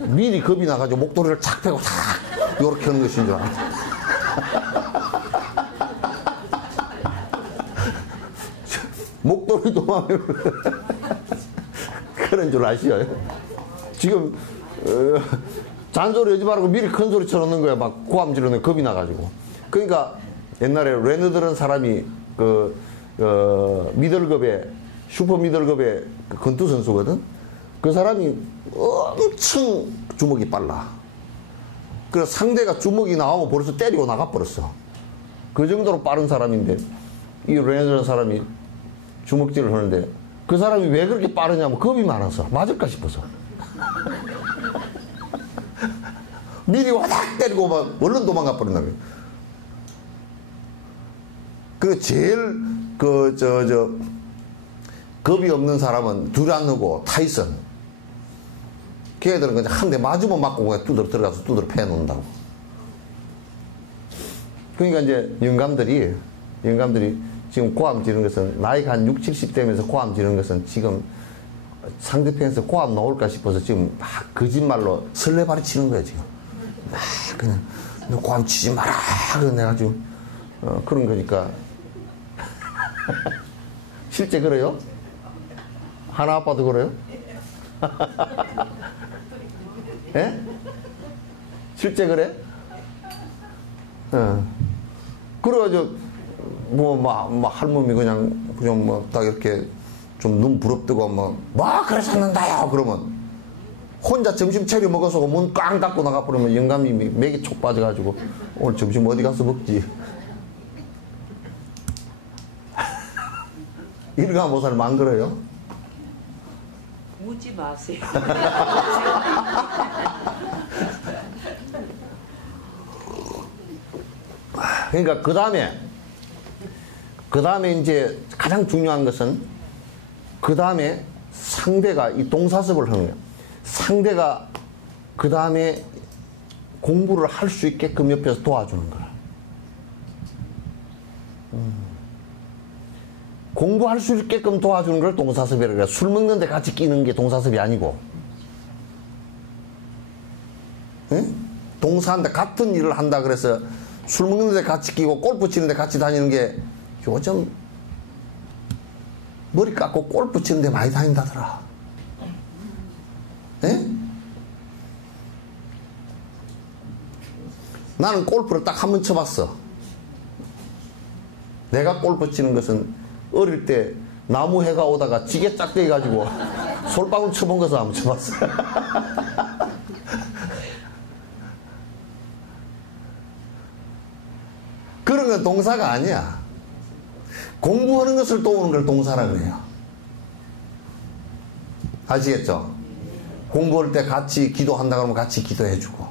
미리 겁이 나가지고 목도리를 착 빼고 탁 요렇게 하는 것인 줄 알아. 목도리 도마뱀 그런 줄 아시오. 지금 잔소리 하지 말고 미리 큰 소리 쳐놓는 거야. 막 고함 지르는 겁이 나가지고. 그러니까 옛날에 레너드라는 사람이 미들급의 슈퍼 미들급의 권투 선수거든. 그 사람이 엄청 주먹이 빨라. 그래서 상대가 주먹이 나오면 벌써 때리고 나가버렸어. 그 정도로 빠른 사람인데 이 레너드라는 사람이 주먹질을 하는데 그 사람이 왜 그렇게 빠르냐면 겁이 많아서 맞을까 싶어서. 미리 와닥 때리고 막 얼른 도망가 버린다. 그 제일 겁이 없는 사람은 듀란하고 타이슨. 걔들은 그냥 한 대 맞으면 맞고 그냥 들어가서 두드러 패놓는다고. 그러니까 이제 영감들이 지금 고함 지르는 것은 나이가 한 60, 70 되면서 고함 지르는 것은 지금 상대편에서 고함 나올까 싶어서 지금 막 거짓말로 설레발이 치는 거야 지금. 막 그냥 너 고함 치지 마라. 그래 내가 지금 그런 거니까. 실제 그래요? 하나 아빠도 그래요? 예? 실제 그래? 그래가지고 할머니 그냥 딱 이렇게 좀 눈 부릅뜨고 그러셨는다요 그러면 혼자 점심 차려 먹어서 문 꽝 닫고 나가버리면 영감님이 맥이 촉 빠져가지고 오늘 점심 어디 가서 먹지? 일가모사를 안 그래요? 묻지 마세요. 그러니까 그 다음에 이제 가장 중요한 것은 그 다음에 상대가 이 동사섭을 하는 거예요. 상대가 그 다음에 공부를 할 수 있게끔 옆에서 도와주는 거야. 공부할 수 있게끔 도와주는 걸 동사섭이라고 해요. 술 먹는데 같이 끼는 게 동사섭이 아니고. 응? 동사한테 같은 일을 한다 그래서 술 먹는데 같이 끼고 골프 치는데 같이 다니는 게 요즘 머리 깎고 골프 치는데 많이 다닌다더라. 예? 나는 골프를 딱 한 번 쳐봤어. 내가 골프 치는 것은 어릴 때 나무 해가 오다가 지게 짝대가지고 솔방울 쳐본 것을 한번 쳐봤어. 그런 건 동사가 아니야. 공부하는 것을 도우는 걸 동사라고 해요. 아시겠죠? 공부할 때 같이 기도한다 그러면 같이 기도해주고,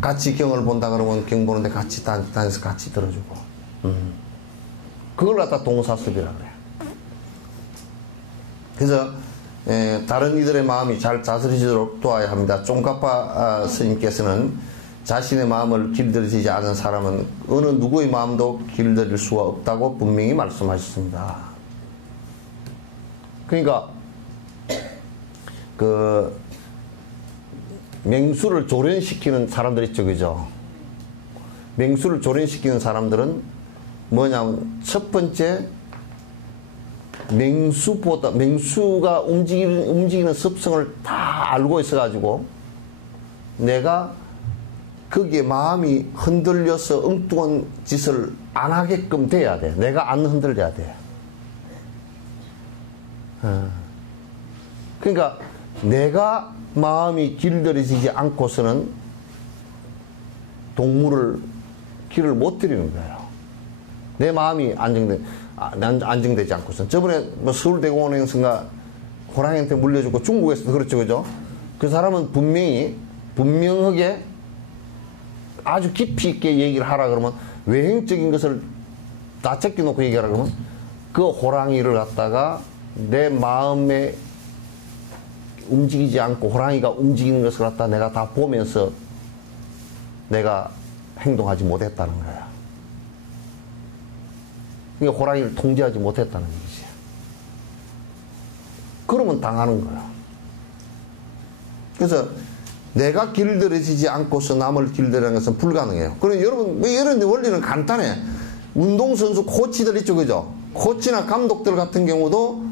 같이 경을 본다 그러면 경 보는데 같이 다녀서 같이 들어주고, 그걸 갖다 동사습이라고 그래요. 그래서 다른 이들의 마음이 잘 다스려지도록 도와야 합니다. 쫑카파 스님께서는 자신의 마음을 길들이지 않은 사람은 어느 누구의 마음도 길들일 수가 없다고 분명히 말씀하셨습니다. 그러니까 그 맹수를 조련시키는 사람들 있죠, 그죠? 맹수를 조련시키는 사람들은 뭐냐면 첫 번째, 맹수가 움직이는 습성을 다 알고 있어가지고 내가 거기에 마음이 흔들려서 엉뚱한 짓을 안 하게끔 돼야 돼. 내가 안 흔들려야 돼. 그러니까 내가 마음이 길들여지지 않고서는 동물을 길을 못 들이는 거예요. 내 마음이 안정되지 않고서는. 저번에 뭐 서울대공원에서인가 호랑이한테 물려주고 중국에서도 그렇죠, 그죠? 그 사람은 분명하게 아주 깊이 있게 얘기를 하라 그러면, 외형적인 것을 다 제껴놓고 얘기하라 그러면 그 호랑이를 갖다가 내 마음에 움직이지 않고 호랑이가 움직이는 것을 갖다 내가 다 보면서 내가 행동하지 못했다는 거야. 그러니까 호랑이를 통제하지 못했다는 얘기지. 그러면 당하는 거야. 그래서 내가 길들여지지 않고서 남을 길들이는 것은 불가능해요. 그럼 여러분, 이런 원리는 간단해. 운동선수 코치들 있죠, 그죠? 코치나 감독들 같은 경우도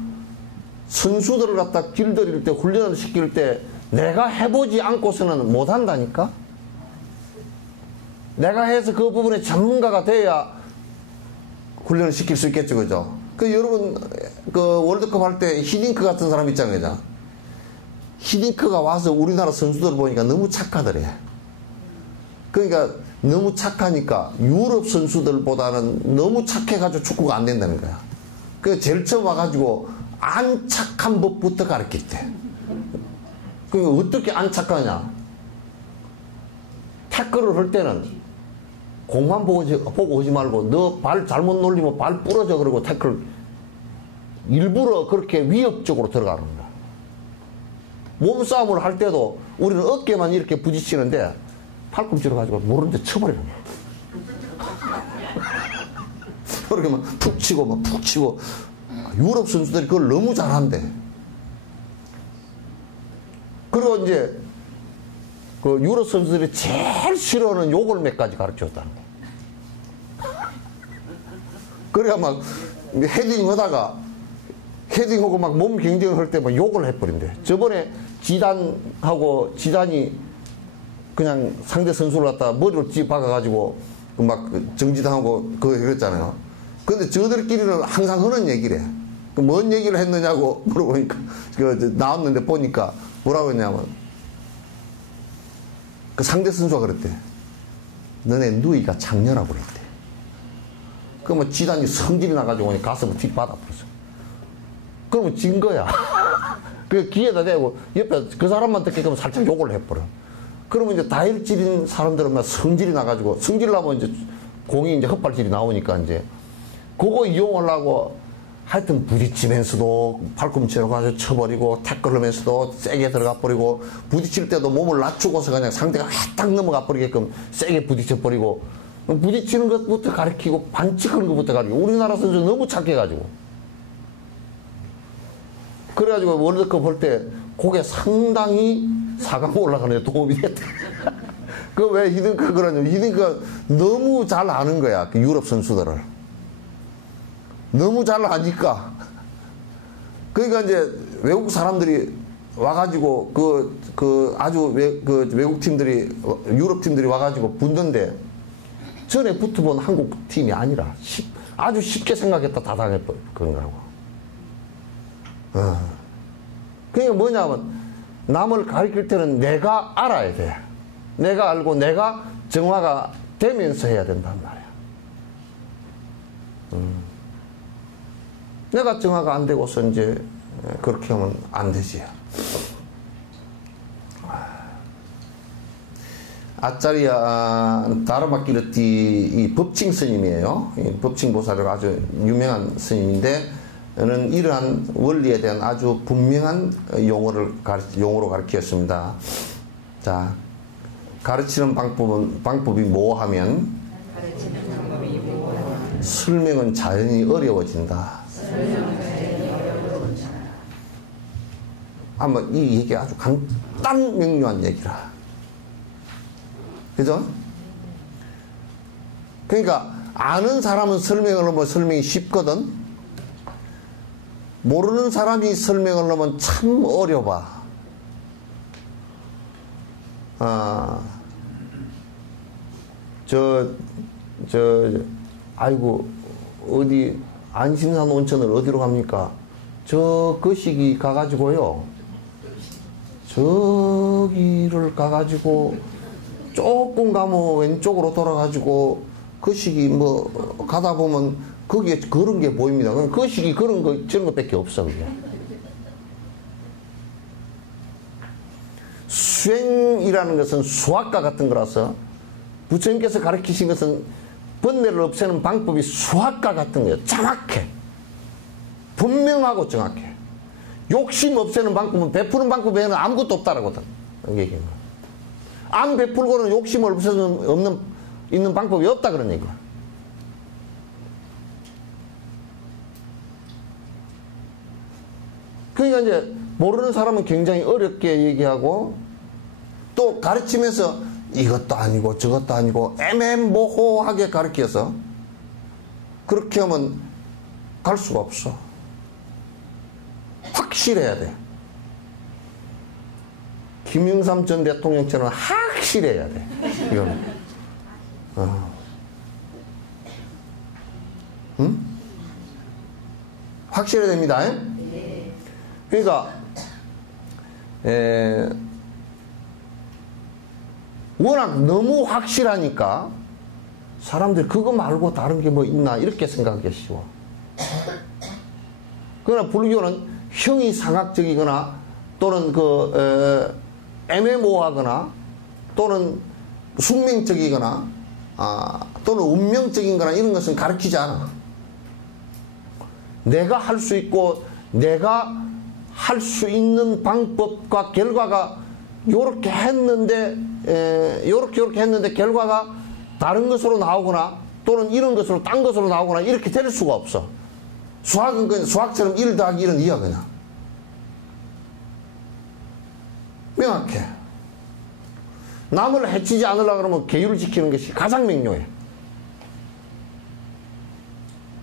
선수들을 갖다 길들일 때, 훈련을 시킬 때 내가 해보지 않고서는 못한다니까? 내가 해서 그 부분에 전문가가 돼야 훈련을 시킬 수 있겠죠, 그죠? 그 여러분, 그 월드컵 할 때 히딩크 같은 사람 있잖아요, 그죠? 히딩크가 와서 우리나라 선수들 보니까 너무 착하더래. 그러니까 너무 착하니까 유럽 선수들보다는 너무 착해가지고 축구가 안 된다는 거야. 그 제일 처음 와가지고 안 착한 법부터 가르쳤대. 그 어떻게 안 착하냐? 태클을 할 때는 공만 보고 오지 말고 너 발 잘못 놀리면 발 부러져 그러고 태클 일부러 그렇게 위협적으로 들어가는 거야. 몸싸움을 할 때도 우리는 어깨만 이렇게 부딪히는데 팔꿈치로 가지고 모르는데 쳐버리는 거야. 그렇게 막 푹 치고 막 푹 치고. 유럽 선수들이 그걸 너무 잘한대. 그리고 이제 그 유럽 선수들이 제일 싫어하는 욕을 몇 가지 가르쳐줬다는 거야. 그래야 막 헤딩 하다가 헤딩하고 막 몸 경쟁을 할 때 막 욕을 해버린대. 저번에 지단이 그냥 상대 선수를 갖다 머리로 박아가지고 막 정지당하고 그랬잖아요. 근데 저들끼리는 항상 하는 얘기래. 뭔 얘기를 했느냐고 물어보니까 나왔는데 보니까 뭐라고 했냐면 그 상대 선수가 그랬대. 너네 누이가 장녀라고 그랬대. 그러면 지단이 성질이 나가지고 가슴을 틱 받아버렸어. 그러면 진 거야. 그 귀에다 대고 옆에 그 사람만 듣게끔 살짝 욕을 해버려. 그러면 이제 다혈질인 사람들은 막 성질이 나가지고, 성질 나면 이제 공이 이제 헛발질이 나오니까 이제 그거 이용하려고 하여튼 부딪히면서도 팔꿈치로 가서 쳐버리고 태클하면서도 세게 들어가 버리고, 부딪힐 때도 몸을 낮추고서 그냥 상대가 딱 넘어가 버리게끔 세게 부딪혀 버리고, 부딪히는 것부터 가르치고 반칙하는 것부터 가르치고. 우리나라 선수 너무 착해가지고. 그래가지고 월드컵 볼 때 그게 상당히 4강 올라가는 데 도움이 됐대. 그 왜 히딩크 그러냐면 히딩크가 너무 잘 아는 거야. 그 유럽 선수들을. 너무 잘 아니까. 그러니까 이제 외국 사람들이 와가지고 아주 외국 팀들이 유럽 팀들이 와가지고 붙는데 전에 붙어본 한국 팀이 아니라 아주 쉽게 생각했다 다 당해버린 거라고. 그러니까 뭐냐면 남을 가르칠 때는 내가 알아야 돼. 내가 알고 내가 정화가 되면서 해야 된단 말이야. 내가 정화가 안 되고서 이제 그렇게 하면 안 되지. 아짜리아 다르마키르티 이 법칭 스님이에요. 이 법칭 보살이 아주 유명한 스님인데 는 이러한 원리에 대한 아주 분명한 용어로 가르치었습니다. 자, 가르치는 방법이 뭐하면 설명은 자연히 어려워진다. 한번 이 얘기 아주 간단 명료한 얘기라. 그죠? 그러니까 아는 사람은 설명을 하면 설명이 쉽거든. 모르는 사람이 설명을 하면 참 어려워. 아이고, 어디, 안심산 온천을 어디로 갑니까? 저 거시기 가가지고요. 저기를 가가지고, 조금 가면 왼쪽으로 돌아가지고, 거시기 가다 보면 거기에 그런 게 보입니다. 거시기 그런 거, 저런 것밖에 없어, 그게. 수행이라는 것은 수학과 같은 거라서, 부처님께서 가르치신 것은 번뇌를 없애는 방법이 수학과 같은 거예요. 정확해. 분명하고 정확해. 욕심 없애는 방법은 베푸는 방법 외에는 아무것도 없다라거든. 얘기인 거야. 안 베풀고는 욕심을 없애는 있는 방법이 없다 그런 얘기야. 그러니까 이제 모르는 사람은 굉장히 어렵게 얘기하고 또 가르치면서 이것도 아니고 저것도 아니고 애매모호하게 가르쳐서 그렇게 하면 갈 수가 없어. 확실해야 돼. 김영삼 전 대통령처럼 확실해야 돼. 이거는. 응? 확실해야 됩니다. 그러니까 워낙 너무 확실하니까 사람들이 그거 말고 다른 게 뭐 있나 이렇게 생각하기 쉬워. 그러나 불교는 형이 상학적이거나 또는 애매모호하거나 또는 숙명적이거나 또는 운명적인 거나 이런 것은 가르치지 않아. 내가 할 수 있고 내가 할 수 있는 방법과 결과가 요렇게 했는데 요렇게 했는데 결과가 다른 것으로 나오거나 또는 이런 것으로 딴 것으로 나오거나 이렇게 될 수가 없어. 수학은 그냥 수학처럼 1 더하기 1은 2야 그냥. 명확해. 남을 해치지 않으려고 그러면 계율을 지키는 것이 가장 명료해.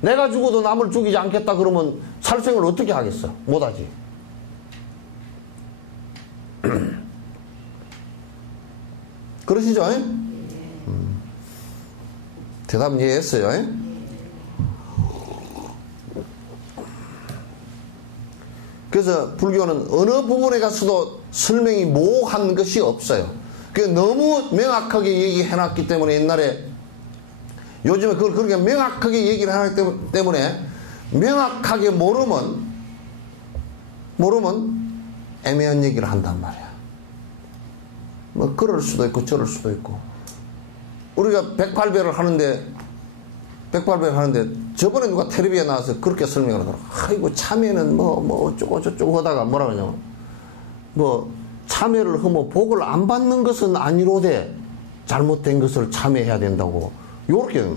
내가 죽어도 남을 죽이지 않겠다 그러면 살생을 어떻게 하겠어? 못하지. 그러시죠? 대답 이해했어요? 그래서 불교는 어느 부분에 가서도 설명이 모호한 것이 없어요. 너무 명확하게 얘기해놨기 때문에 옛날에 요즘에 그걸 그렇게 명확하게 얘기를 하기 때문에 명확하게 모르면 애매한 얘기를 한단 말이야. 뭐 그럴 수도 있고 저럴 수도 있고. 우리가 108배를 하는데 저번에 누가 텔레비에 나와서 그렇게 설명을 하더라고. 아이고 참여는 뭐 어쩌고 저쩌고 하다가 뭐라 그러냐면 참여를 하면 복을 안 받는 것은 아니로되 잘못된 것을 참여해야 된다고. 요렇게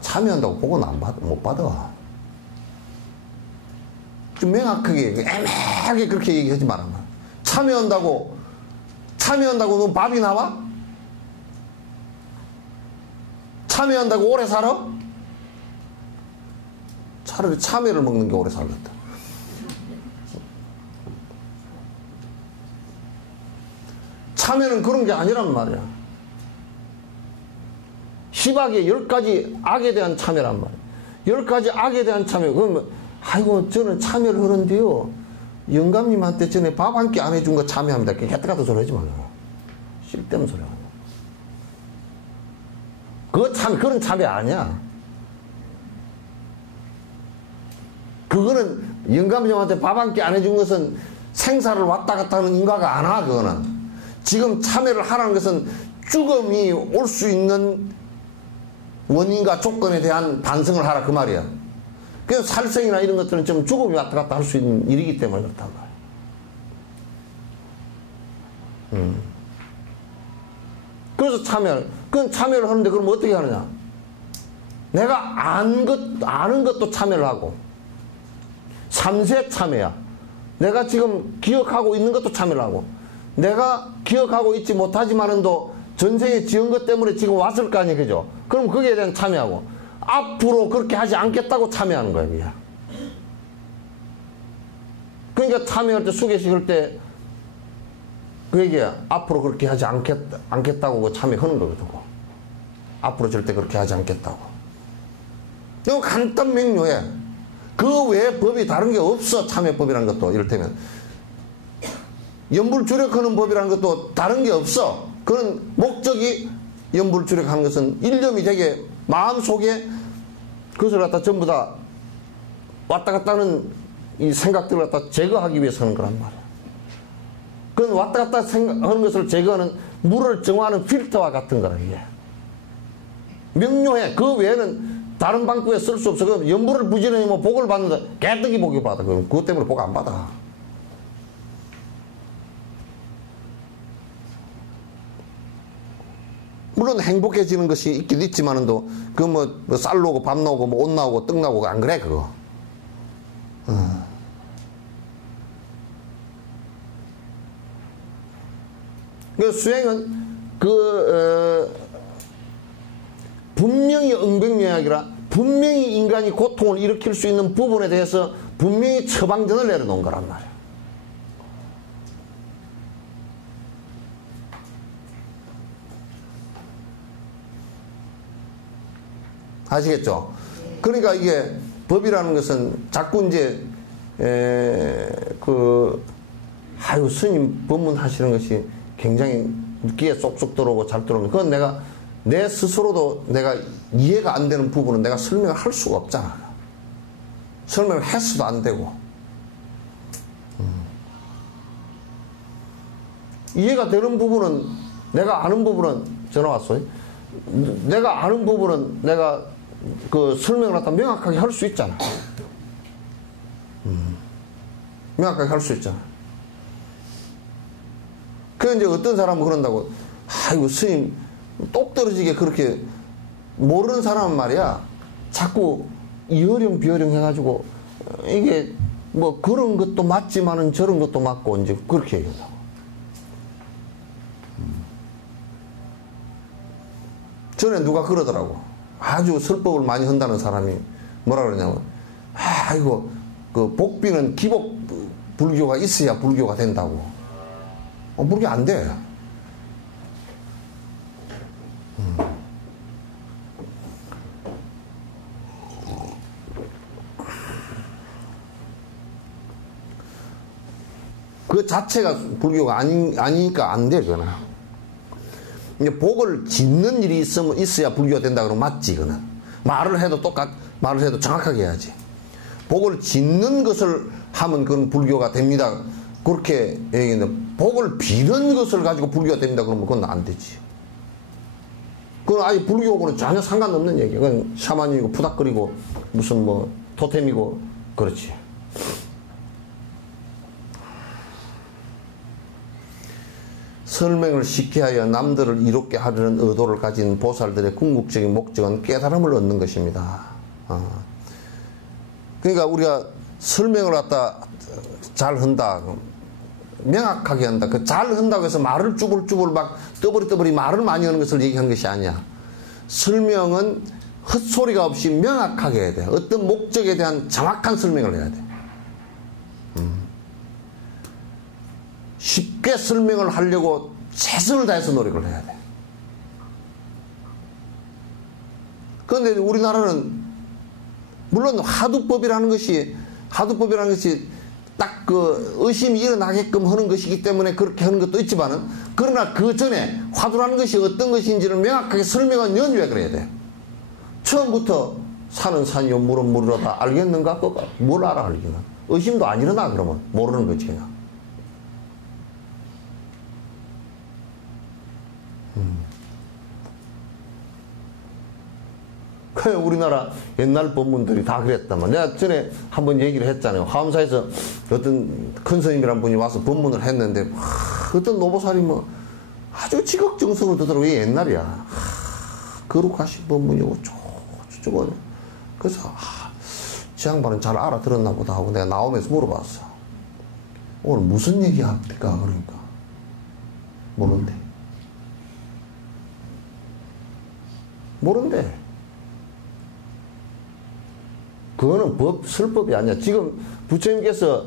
참여한다고 복은 못 받아. 좀 명확하게 애매하게 그렇게 얘기하지 마라. 참여한다고 너 밥이 나와? 참여한다고 오래 살아? 차라리 참외를 먹는 게 오래 살겠다. 참여는 그런 게 아니란 말이야. 희박의 10가지 악에 대한 참여란 말이야. 10가지 악에 대한 참여. 그러면 아이고 저는 참여를 하는데요, 영감님한테 전에 밥 한 끼 안 해준 거 참여합니다. 개떡 같은 소리 하지 말고. 쓸데없는 소리 하고. 그런 참여 아니야. 그거는 영감님한테 밥 한 끼 안 해준 것은 생사를 왔다 갔다 하는 인과가 안 와. 그거는 지금 참여를 하라는 것은 죽음이 올 수 있는 원인과 조건에 대한 반성을 하라 그 말이야. 그래서 살생이나 이런 것들은 좀 죽음이 왔다 갔다 할 수 있는 일이기 때문에 그렇단 말이야. 그래서 그건 참여를 하는데 그럼 어떻게 하느냐? 내가 아는 것도 참여를 하고, 3세 참여야. 내가 지금 기억하고 있는 것도 참여를 하고, 내가 기억하고 있지 못하지만은도 전생에 지은 것 때문에 지금 왔을 거 아니에요, 그죠? 그럼 거기에 대한 참여하고, 앞으로 그렇게 하지 않겠다고 참여하는 거야, 그게. 그러니까 참여할 때, 수계식 할 때, 그 얘기야. 앞으로 그렇게 하지 않겠다고 그 참여하는 거거든. 앞으로 절대 그렇게 하지 않겠다고. 이거 간단 명료해. 그 외에 법이 다른 게 없어, 참여법이라는 것도. 이를테면 연불주력하는 법이라는 것도 다른 게 없어. 그런 목적이, 연불주력하는 것은 일념이 되게 마음속에 그것을 갖다 전부 다 왔다 갔다 하는 이 생각들을 갖다 제거하기 위해서 하는 거란 말이야. 그건 왔다 갔다 하는 것을 제거하는 물을 정화하는 필터와 같은 거라, 이게. 명료해. 그 외에는 다른 방법에 쓸 수 없어. 그럼 연불을 부지런히 뭐 복을 받는다. 개떡이 복을 받아. 그럼 그것 때문에 복 안 받아. 물론 행복해지는 것이 있긴 있지만은도, 그 뭐 쌀 나오고 밥 나오고 뭐 옷 나오고 떡 나오고 안 그래, 그거. 그 수행은 분명히 응백명약이라, 분명히 인간이 고통을 일으킬 수 있는 부분에 대해서 분명히 처방전을 내려놓은 거란 말이야. 아시겠죠? 그러니까 이게 법이라는 것은 자꾸 이제 스님 법문 하시는 것이 굉장히 귀에 쏙쏙 들어오고 잘 들어오면, 그건 내 스스로도 내가 이해가 안 되는 부분은 내가 설명을 할 수가 없잖아. 설명을 했어도 안 되고. 이해가 되는 부분은, 내가 아는 부분은, 전화 왔어요. 내가 아는 부분은 내가 그 설명을 갖다 명확하게 할 수 있잖아. 명확하게 할 수 있잖아. 그래, 이제 어떤 사람은 그런다고, 아이고, 스님, 똑 떨어지게 그렇게 모르는 사람은 말이야, 자꾸 이어령 비어령 해가지고, 이게 뭐 그런 것도 맞지만은 저런 것도 맞고, 이제 그렇게 얘기한다고. 전에 누가 그러더라고. 아주 설법을 많이 한다는 사람이 뭐라 그러냐면, 아이고, 그 복비는 기복 불교가 있어야 불교가 된다고. 불교 안 돼. 그 자체가 불교가 아니니까 안 돼, 그거는. 이제 복을 짓는 일이 있어야 불교가 된다 그러면 맞지, 그거는. 말을 해도 정확하게 해야지. 복을 짓는 것을 하면 그건 불교가 됩니다. 그렇게 얘기했는데, 복을 비는 것을 가지고 불교가 됩니다 그러면 그건 안 되지. 그건 아예 불교하고는 전혀 상관없는 얘기야. 그건 샤머니고 푸닥거리고 무슨 뭐 토템이고 그렇지. 설명을 쉽게 하여 남들을 이롭게 하려는 의도를 가진 보살들의 궁극적인 목적은 깨달음을 얻는 것입니다. 그러니까 우리가 설명을 갖다 잘 한다, 명확하게 한다. 그 잘 한다고 해서 말을 쭈불쭈불 막 떠버리 말을 많이 하는 것을 얘기하는 것이 아니야. 설명은 헛소리가 없이 명확하게 해야 돼. 어떤 목적에 대한 정확한 설명을 해야 돼. 쉽게 설명을 하려고 최선을 다해서 노력을 해야 돼. 그런데 우리나라는 물론 하두법이라는 것이 딱 그 의심이 일어나게끔 하는 것이기 때문에 그렇게 하는 것도 있지만은, 그러나 그 전에 화두라는 것이 어떤 것인지를 명확하게 설명한 연유에 그래야 돼. 처음부터 산은 산이요 물은 물이로다 알겠는가? 그거 뭘 알아 알기는. 의심도 안 일어나. 그러면 모르는 거지 그냥. 그래, 우리나라 옛날 법문들이 다 그랬다만. 내가 전에 한번 얘기를 했잖아요. 화엄사에서 어떤 큰 스님이란 분이 와서 법문을 했는데, 어떤 노보살이 뭐 아주 지극정성으로 듣더라고. 이게 옛날이야. 거룩하신 법문이고 저거. 그래서 지 양반은 잘 알아들었나 보다 하고 내가 나오면서 물어봤어. 오늘 무슨 얘기 합니까? 그러니까 모른대. 그거는 설법이 아니야. 지금 부처님께서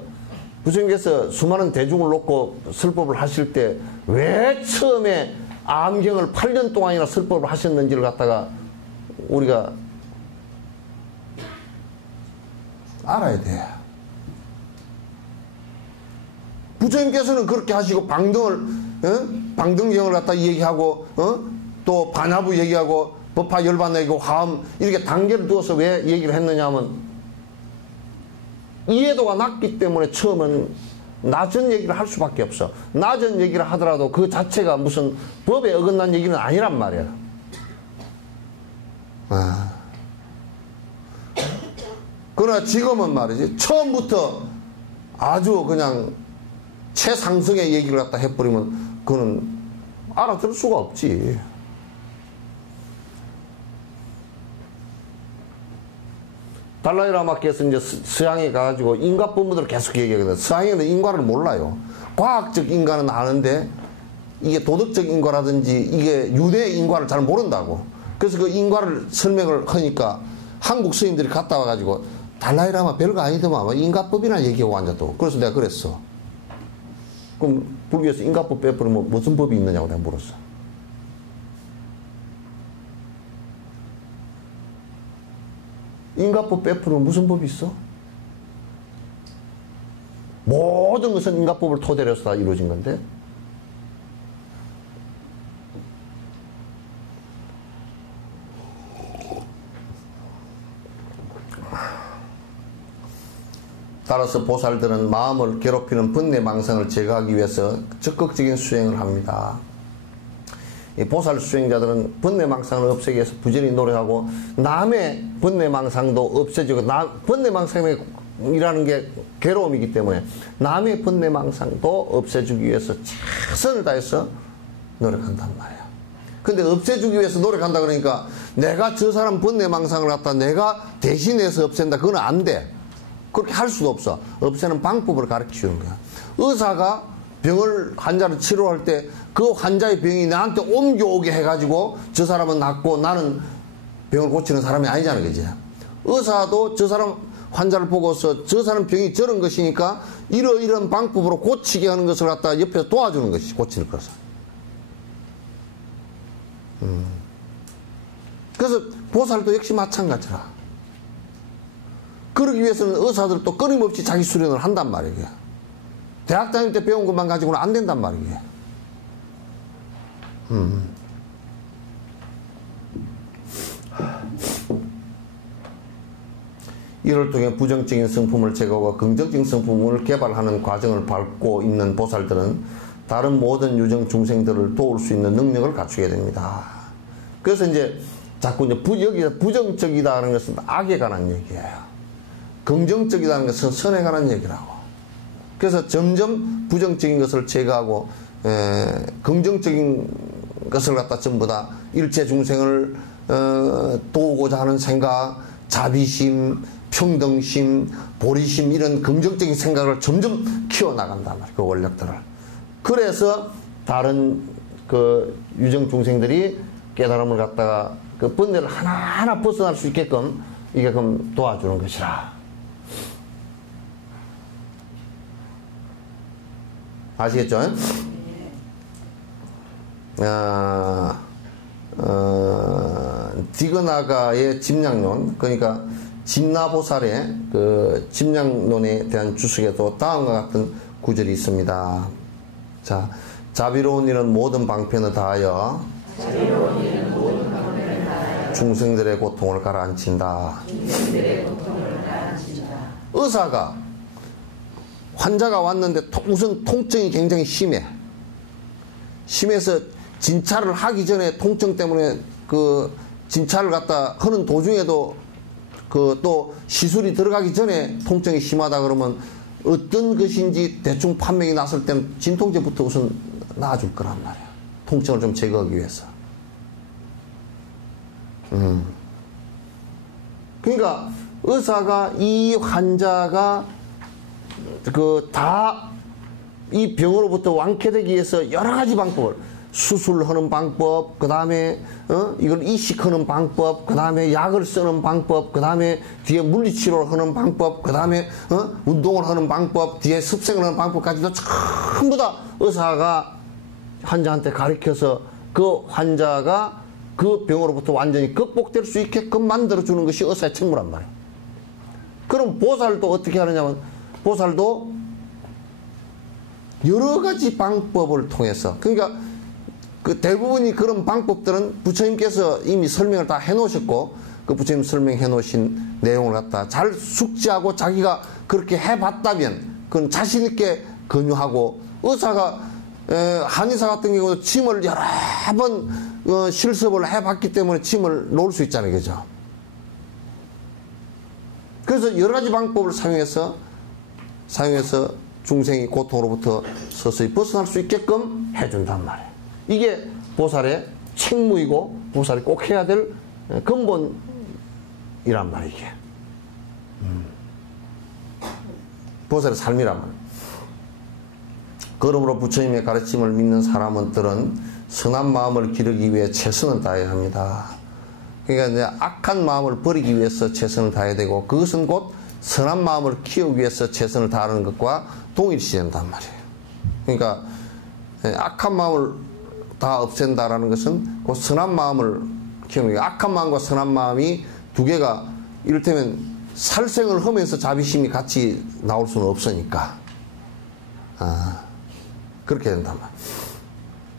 수많은 대중을 놓고 설법을 하실 때 왜 처음에 암경을 8년 동안이나 설법을 하셨는지를 갖다가 우리가 알아야 돼. 부처님께서는 그렇게 하시고 방등경을 갖다 얘기하고 또 반야부 얘기하고 법화 열반 얘기하고 화엄 이렇게 단계를 두어서 왜 얘기를 했느냐 하면 이해도가 낮기 때문에 처음은 낮은 얘기를 할 수밖에 없어. 낮은 얘기를 하더라도 그 자체가 무슨 법에 어긋난 얘기는 아니란 말이야. 그러나 지금은 말이지, 처음부터 아주 그냥 최상승의 얘기를 갖다 해버리면 그거는 알아들을 수가 없지. 달라이라마께서 이제 서양에 가가지고 인과 법문들을 계속 얘기하거든. 서양에는 인과를 몰라요. 과학적 인과는 아는데 이게 도덕적 인과라든지 이게 유대의 인과를 잘 모른다고. 그래서 그 인과를 설명을 하니까 한국 스님들이 갔다 와가지고 달라이라마 별거 아니더만 인과법이나 얘기하고 앉아도. 그래서 내가 그랬어. 그럼 불교에서 인과법 빼버리면 무슨 법이 있느냐고 내가 물었어. 인과법 빼풀면 무슨 법이 있어? 모든 것은 인과법을 토대로 해서 다 이루어진 건데. 따라서 보살들은 마음을 괴롭히는 번뇌망상을 제거하기 위해서 적극적인 수행을 합니다. 이 보살 수행자들은 번뇌망상을 없애기 위해서 부지런히 노력하고 남의 번뇌망상도 없애지고 번뇌망상이라는 게 괴로움이기 때문에 남의 번뇌망상도 없애주기 위해서 최선을 다해서 노력한단 말이야. 근데 없애주기 위해서 노력한다 그러니까 내가 저 사람 번뇌망상을 갖다 내가 대신해서 없앤다. 그건 안 돼. 그렇게 할 수도 없어. 없애는 방법을 가르쳐 주는 거야. 의사가 환자를 치료할 때 그 환자의 병이 나한테 옮겨오게 해가지고 저 사람은 낫고 나는 병을 고치는 사람이 아니잖아. 그지? 의사도 저 사람 환자를 보고서 저 사람 병이 저런 것이니까 이런 방법으로 고치게 하는 것을 갖다가 옆에서 도와주는 것이 고치는 거라서. 그래서 보살도 역시 마찬가지라. 그러기 위해서는 의사들도 끊임없이 자기 수련을 한단 말이에요. 대학 다닐 때 배운 것만 가지고는 안 된단 말이에요. 이를 통해 부정적인 성품을 제거하고 긍정적인 성품을 개발하는 과정을 밟고 있는 보살들은 다른 모든 유정 중생들을 도울 수 있는 능력을 갖추게 됩니다. 그래서 이제 자꾸 이제 여기서 부정적이다는 것은 악에 관한 얘기예요. 긍정적이다는 것은 선에 관한 얘기라고. 그래서 점점 부정적인 것을 제거하고 긍정적인 것을 갖다 전부 다 일체 중생을 도우고자 하는 생각, 자비심, 평등심, 보리심 이런 긍정적인 생각을 점점 키워나간단 말이에요. 그 원력들을. 그래서 다른 그 유정 중생들이 깨달음을 갖다가 그 번뇌를 하나하나 벗어날 수 있게끔 이게 그럼 도와주는 것이라. 아시겠죠? 디그나가의 집량론, 그러니까 진나보살의 그 집량론에 대한 주석에도 다음과 같은 구절이 있습니다. 자, 자비로운 이는 모든 방편을 다하여 중생들의 고통을 가라앉힌다. 의사가 환자가 왔는데 우선 통증이 굉장히 심해서 진찰을 하기 전에 통증 때문에 그 진찰을 갖다 하는 도중에도 그 또 시술이 들어가기 전에 통증이 심하다 그러면 어떤 것인지 대충 판명이 났을 때는 진통제부터 우선 놔줄 거란 말이야. 통증을 좀 제거하기 위해서. 그러니까 의사가 이 환자가 그 다 이 병으로부터 완쾌되기 위해서 여러 가지 방법을 수술하는 방법, 그 다음에 이걸 이식하는 방법, 그 다음에 약을 쓰는 방법, 그 다음에 뒤에 물리치료를 하는 방법, 그 다음에 운동을 하는 방법, 뒤에 습생을 하는 방법까지도 전부 다 의사가 환자한테 가르쳐서 그 환자가 그 병으로부터 완전히 극복될 수 있게끔 만들어주는 것이 의사의 책무란 말이에요. 그럼 보살도 어떻게 하느냐면, 보살도 여러 가지 방법을 통해서, 그러니까 그 대부분이 그런 방법들은 부처님께서 이미 설명을 다 해놓으셨고, 그 부처님 설명해 놓으신 내용을 갖다 잘 숙지하고 자기가 그렇게 해봤다면 그건 자신있게 권유하고, 의사가 한의사 같은 경우도 침을 여러 번 실습을 해봤기 때문에 침을 놓을 수 있잖아요. 그죠? 그래서 여러 가지 방법을 사용해서 중생이 고통으로부터 서서히 벗어날 수 있게끔 해준단 말이에요. 이게 보살의 책무이고 보살이 꼭 해야 될 근본이란 말이에요. 이게. 보살의 삶이란 말이에요. 그러므로 부처님의 가르침을 믿는 사람들은 선한 마음을 기르기 위해 최선을 다해야 합니다. 그러니까 이제 악한 마음을 버리기 위해서 최선을 다해야 되고, 그것은 곧 선한 마음을 키우기 위해서 최선을 다하는 것과 동일시된단 말이에요. 그러니까 악한 마음을 다 없앤다라는 것은 곧 선한 마음을 키우는 거예요. 악한 마음과 선한 마음이 두 개가 이를테면 살생을 하면서 자비심이 같이 나올 수는 없으니까 그렇게 된단 말이에요.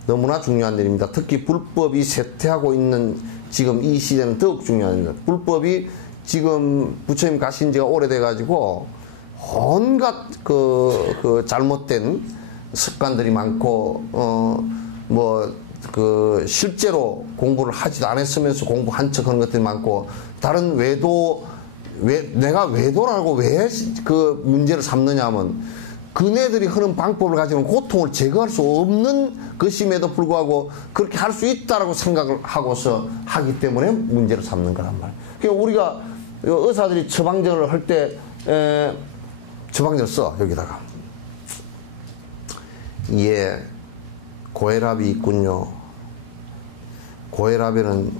너무나 중요한 일입니다. 특히 불법이 쇠퇴하고 있는 지금 이 시대는 더욱 중요한 일입니다. 불법이 지금 부처님 가신 지가 오래돼 가지고 온갖 그 잘못된 습관들이 많고 실제로 공부를 하지도 않았으면서 공부한 척하는 것들이 많고, 다른 내가 외도라고 왜 그 문제를 삼느냐 하면, 그네들이 하는 방법을 가지고는 고통을 제거할 수 없는 것임에도 불구하고 그렇게 할 수 있다라고 생각을 하고서 하기 때문에 문제를 삼는 거란 말이에요. 그러니까 우리가 의사들이 처방전을 할 때 처방전을 써, 여기다가. 예, 고혈압이 있군요. 고혈압에는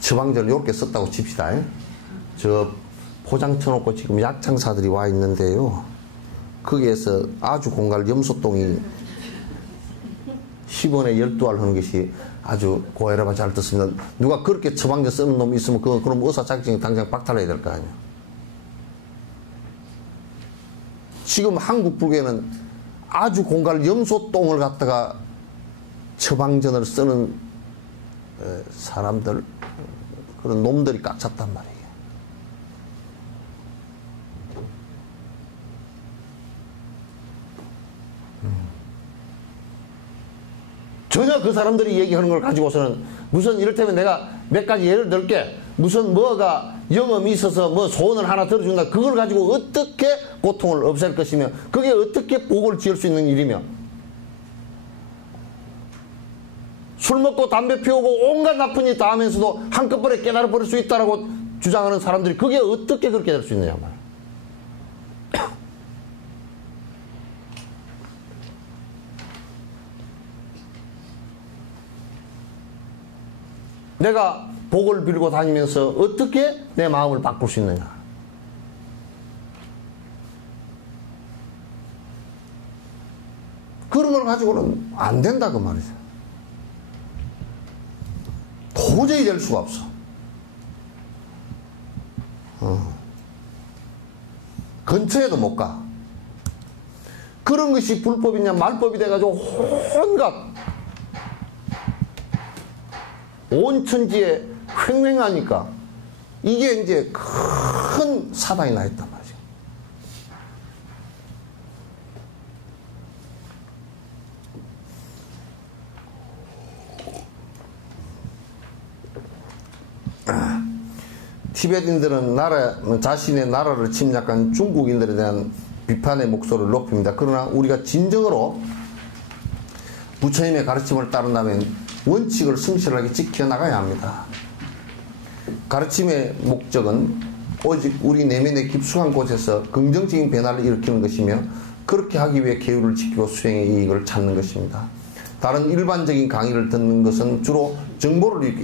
처방전을 이렇게 썼다고 칩시다. 저 포장 쳐놓고 지금 약창사들이 와 있는데요. 거기에서 아주 공갈 염소똥이 10원에 12알 하는 것이 아주 고혈압에 잘 듣습니다. 누가 그렇게 처방전 쓰는 놈이 있으면 그럼 의사 자격증이 당장 박탈해야 될 거 아니에요. 지금 한국 불교에는 아주 공갈 염소똥을 갖다가 처방전을 쓰는 사람들, 그런 놈들이 꽉 찼단 말이에요. 전혀 그 사람들이 얘기하는 걸 가지고서는 무슨, 이를테면 내가 몇 가지 예를 들게, 무슨 뭐가 영험이 있어서 뭐 소원을 하나 들어준다, 그걸 가지고 어떻게 고통을 없앨 것이며, 그게 어떻게 복을 지을 수 있는 일이며, 술 먹고 담배 피우고 온갖 나쁜 일 다 하면서도 한꺼번에 깨달아 버릴 수 있다라고 주장하는 사람들이 그게 어떻게 그렇게 될 수 있느냐 말이야. 내가 복을 빌고 다니면서 어떻게 내 마음을 바꿀 수 있느냐. 그런 걸 가지고는 안 된다 그 말이죠. 도저히 될 수가 없어. 근처에도 못 가. 그런 것이 불법이냐 말법이 돼가지고 온갖 온 천지에 횡행하니까 이게 이제 큰 사단이 나 있단 말이죠. 티베트인들은 자신의 나라를 침략한 중국인들에 대한 비판의 목소리를 높입니다. 그러나 우리가 진정으로 부처님의 가르침을 따른다면 원칙을 성실하게 지켜나가야 합니다. 가르침의 목적은 오직 우리 내면의 깊숙한 곳에서 긍정적인 변화를 일으키는 것이며 그렇게 하기 위해 계율을 지키고 수행의 이익을 찾는 것입니다. 다른 일반적인 강의를 듣는 것은 주로 정보를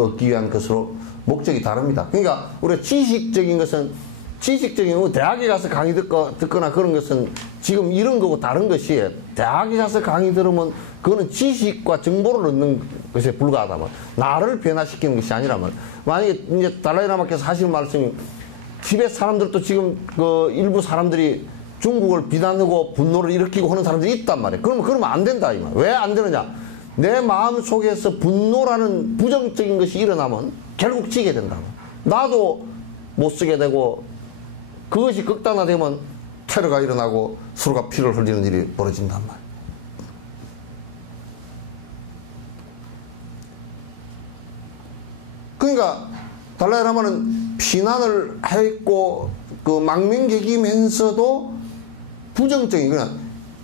얻기 위한 것으로 목적이 다릅니다. 그러니까 우리가 지식적인 것은 지식적인 대학에 가서 강의 듣거나 그런 것은 지금 이런 거고 다른 것이 대학에 가서 강의 들으면 그거는 지식과 정보를 얻는 것에 불과하다면 나를 변화시키는 것이 아니라면 만약에 이제 달라이라마께서 하시는 말씀이 티베트 사람들도 지금 그 일부 사람들이 중국을 비난하고 분노를 일으키고 하는 사람들이 있단 말이에요. 그러면 안 된다 이 말. 왜 안 되느냐? 내 마음 속에서 분노라는 부정적인 것이 일어나면 결국 지게 된다고. 나도 못 쓰게 되고 그것이 극단화되면 테러가 일어나고 서로가 피를 흘리는 일이 벌어진단 말이에요. 그러니까 달라이라마는 피난을 했고 그 망명객이면서도 부정적인 그냥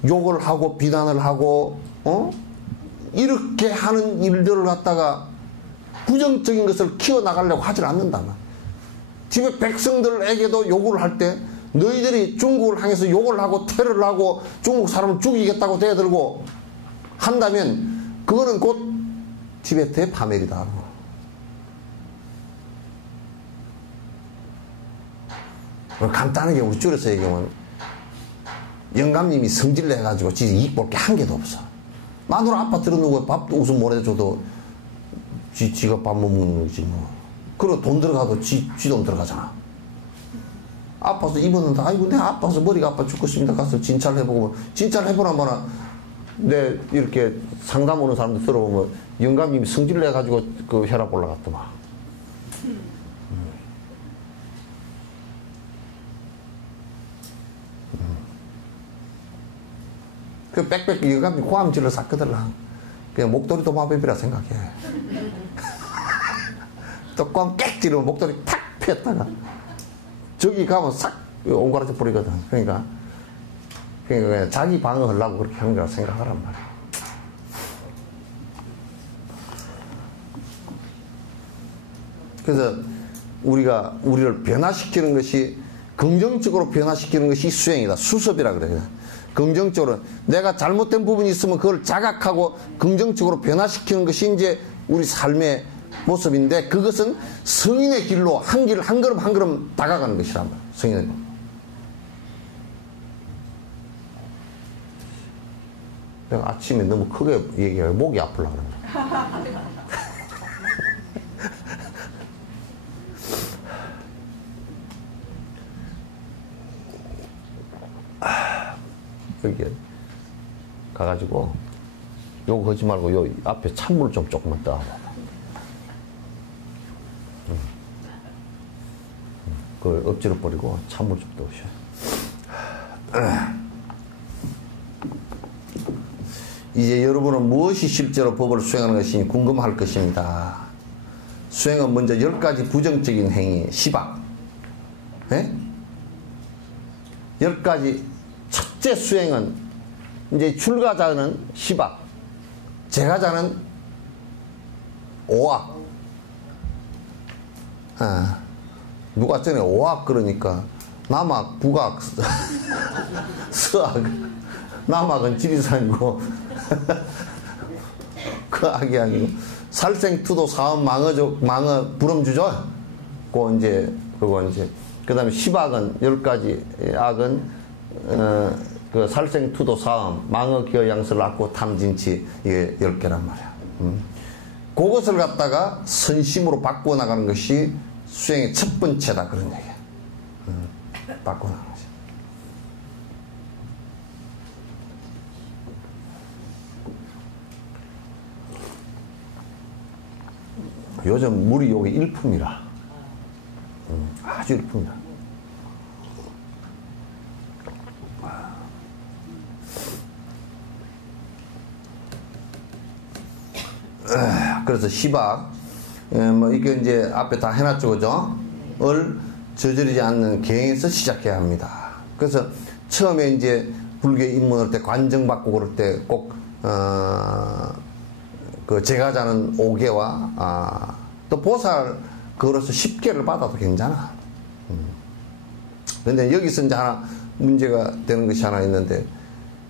욕을 하고 비난을 하고 이렇게 하는 일들을 갖다가 부정적인 것을 키워나가려고 하질 않는다만 티베트 백성들에게도 요구를 할 때 너희들이 중국을 향해서 욕을 하고 테러를 하고 중국 사람을 죽이겠다고 대들고 한다면 그거는 곧 티베트의 파멸이다. 간단하게 우리 줄여서 얘기하면 영감님이 성질을 해가지고 지 이익 볼 게 한 개도 없어. 마누라 아파트로 누구 밥도 웃음 보내줘도 지가 밥 못 먹는 거지 뭐. 그리고 돈 들어가도 지 돈 들어가잖아. 아파서 입었는데 아이고 내가 아파서 머리가 아파 죽겠습니다. 가서 진찰을 해보고 진찰을 해보나 뭐나 내 이렇게 상담 오는 사람들 들어보면 영감님이 성질을 해가지고 그 혈압 올라갔더만. 그 빽빽 영감이 고함질을 싹거들라. 그냥 목도리 도마뱀이라 생각해. 또 꽝 꽥 지르면 목도리 탁 피었다가 저기 가면 싹 옹가라져 버리거든. 그러니까 그냥 자기 방어하려고 그렇게 하는 거라 생각하란 말이야. 그래서 우리를 변화시키는 것이 긍정적으로 변화시키는 것이 수행이다. 수습이라 그래요. 긍정적으로 내가 잘못된 부분이 있으면 그걸 자각하고 긍정적으로 변화시키는 것이 이제 우리 삶의 모습인데 그것은 성인의 길로 한 걸음 한 걸음 다가가는 것이란 말이에요. 성인의 길. 내가 아침에 너무 크게 얘기해요. 목이 아프려고 그런다. 여기 가가지고 요거 하지 말고 요 앞에 찬물 좀 조금만 떠. 그걸 엎지러 버리고 찬물 좀 떠오셔. 이제 여러분은 무엇이 실제로 법을 수행하는 것인지 궁금할 것입니다. 수행은 먼저 10가지 부정적인 행위, 시박. 예? 10가지 첫째 수행은 이제 출가자는 시박, 제가자는 오악. 누가 전에 오악 그러니까 남악, 북악, 서악. 남악은 지리산이고 그 악이 아니고 살생투도 사음 망어 불엄주죠. 그거 이제 그다음에 시박은 10가지 악은 그 살생투도 사음 망어 기어 양설 악고 탐진치 이게 10개란 말이야. 그것을 갖다가 선심으로 바꾸어 나가는 것이 수행의 첫 번째다. 그런 얘기야. 바꾸어 나가는 거지. 요즘 물이 여기 일품이라. 아주 일품이라. 그래서 시박, 뭐 이게 이제 앞에 다 해놨죠, 그죠? 을 저지르지 않는 계행에서 시작해야 합니다. 그래서 처음에 이제 불교에 입문할 때 관정받고 그럴 때 꼭 그 제가 자는 5개와 또 보살 그거로서 10개를 받아도 괜찮아. 근데 여기서 이제 하나 문제가 되는 것이 하나 있는데,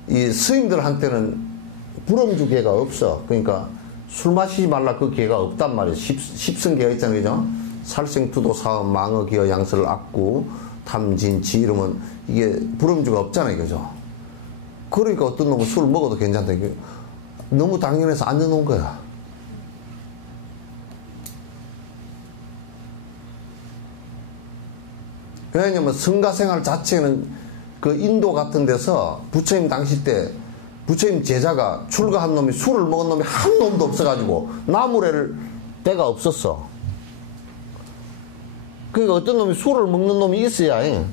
이 스님들한테는 불엄주 계가 없어. 그러니까 술 마시지 말라 그 계가 없단 말이에요. 십성계가 있잖아요, 그죠? 살생투도 사업 망어 기어 양설 악구 탐진치 이러면 이게 불엄주가 없잖아요, 그죠? 그러니까 어떤 놈은 술 먹어도 괜찮다. 너무 당연해서 안 넣어놓은 거야. 왜냐면 성가생활 자체는 그 인도 같은 데서 부처님 당시 때 부처님 제자가 출가한 놈이 술을 먹은 놈이 한 놈도 없어가지고 나무래를 데가 없었어. 그러니까 어떤 놈이 술을 먹는 놈이 있어야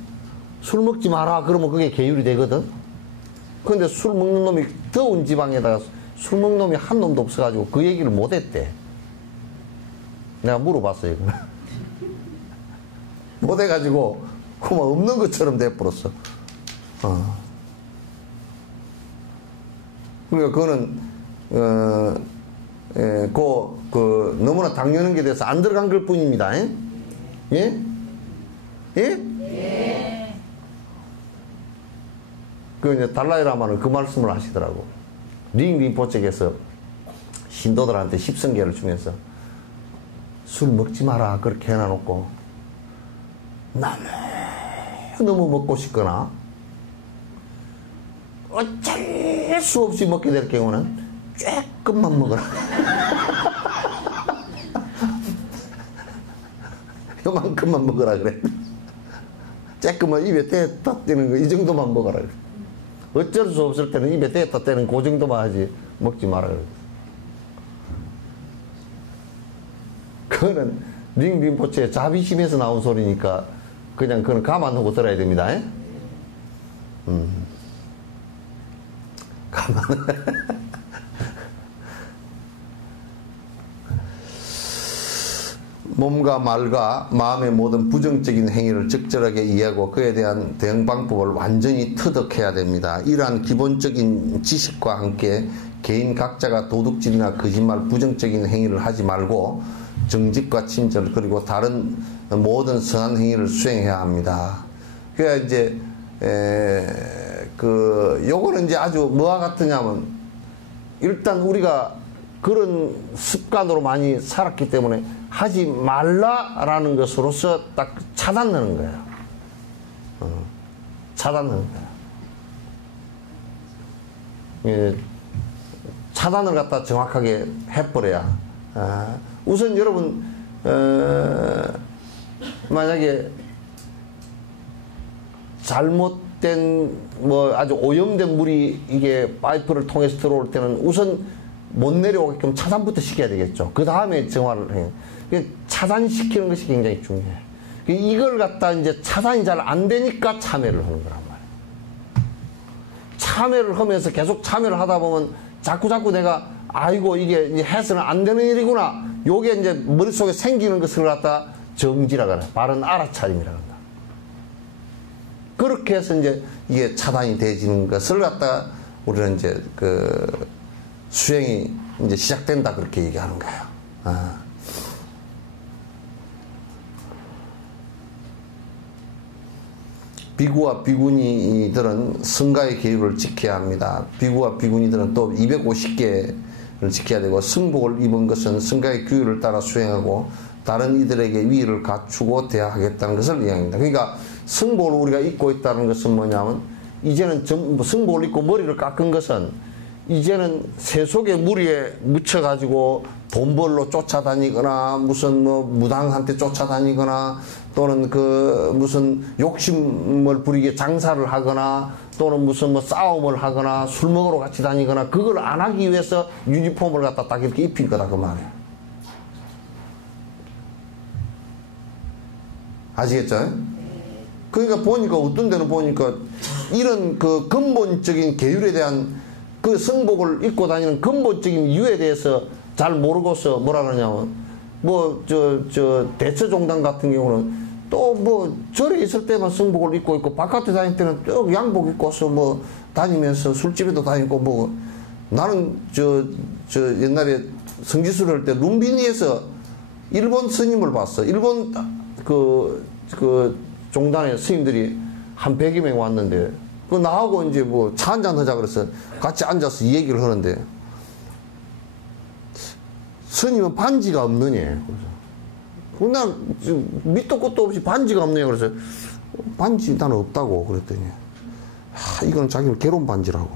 술 먹지 마라 그러면 그게 계율이 되거든. 근데 술 먹는 놈이 더운 지방에다가 술 먹는 놈이 한 놈도 없어가지고 그 얘기를 못했대. 내가 물어봤어요. 못해가지고 그만 없는 것처럼 돼버렸어. 그러니까 그거는 너무나 당연한 게 돼서 안 들어간 걸 뿐입니다. 예? 예? 예? 그 이제 달라이라마는 그 말씀을 하시더라고. 링림포책에서 신도들한테 십성계를 주면서 술 먹지 마라 그렇게 해놔놓고 너무 먹고 싶거나 어쩔 수 없이 먹게 될 경우는 조금만 먹어라. 요만큼만 먹어라 그래. 조금만 입에 대다 떼는 거 이 정도만 먹어라 그래. 어쩔 수 없을 때는 입에 대다 떼는 그 정도만 하지 먹지 마라 그래. 그거는 링림포체의 자비심에서 나온 소리니까 그냥 그건 감안하고 들어야 됩니다. 감안. 몸과 말과 마음의 모든 부정적인 행위를 적절하게 이해하고 그에 대한 대응 방법을 완전히 터득해야 됩니다. 이러한 기본적인 지식과 함께 개인 각자가 도둑질이나 거짓말, 부정적인 행위를 하지 말고 정직과 친절 그리고 다른 모든 선한 행위를 수행해야 합니다. 그래야 이제 요거는 이제 아주 뭐와 같으냐면 일단 우리가 그런 습관으로 많이 살았기 때문에 하지 말라라는 것으로서 딱 차단하는 거야. 차단하는 거야. 예, 차단을 갖다 정확하게 해버려야. 우선 여러분 만약에 잘못된 뭐 아주 오염된 물이 이게 파이프를 통해서 들어올 때는 우선 못 내려오게끔 차단부터 시켜야 되겠죠. 그 다음에 정화를 해요. 차단시키는 것이 굉장히 중요해요. 이걸 갖다 이제 차단이 잘 안 되니까 참여를 하는 거란 말이에요. 참여를 하면서 계속 참여를 하다 보면 자꾸 내가 아이고 이게 해서는 안 되는 일이구나. 요게 이제 머릿속에 생기는 것을 갖다 정지라고 하나. 바른 알아차림이라고 한다. 그렇게 해서 이제 이게 차단이 되지는 것을 갖다가 우리는 이제 수행이 이제 시작된다 그렇게 얘기하는 거예요. 비구와 비구니들은 성가의 계율을 지켜야 합니다. 비구와 비구니들은 또 250개를 지켜야 되고 승복을 입은 것은 성가의 규율을 따라 수행하고 다른 이들에게 위의를 갖추고 대하겠다는 것을 이야기합니다. 그러니까 승복을 우리가 입고 있다는 것은 뭐냐면 이제는 승복을 입고 머리를 깎은 것은 이제는 새 속에 물 위에 묻혀가지고 돈 벌러 쫓아다니거나 무슨 뭐 무당한테 쫓아다니거나 또는 그 무슨 욕심을 부리게 장사를 하거나 또는 무슨 뭐 싸움을 하거나 술 먹으러 같이 다니거나 그걸 안 하기 위해서 유니폼을 갖다 딱 이렇게 입힌 거다 그 말이에요. 아시겠죠? 그러니까 보니까 어떤 데는 보니까 이런 그 근본적인 계율에 대한 그 성복을 입고 다니는 근본적인 이유에 대해서 잘 모르고서 뭐라 그러냐면 뭐 저 대처종단 같은 경우는 또 뭐 절에 있을 때만 성복을 입고 있고 바깥에 다닐 때는 또 양복 입고서 뭐 다니면서 술집에도 다니고 뭐 나는 저 옛날에 성지수를 할 때 룸비니에서 일본 스님을 봤어. 일본 그 종단의 스님들이 한 100여 명 왔는데 그 나하고 이제 뭐 차 한잔 하자 그래서 같이 앉아서 이 얘기를 하는데 스님은 반지가 없느냐. 그래서 난 밑도 끝도 없이 반지가 없느냐. 그래서 반지 나는 없다고 그랬더니 이건 자기는 결혼 반지라고.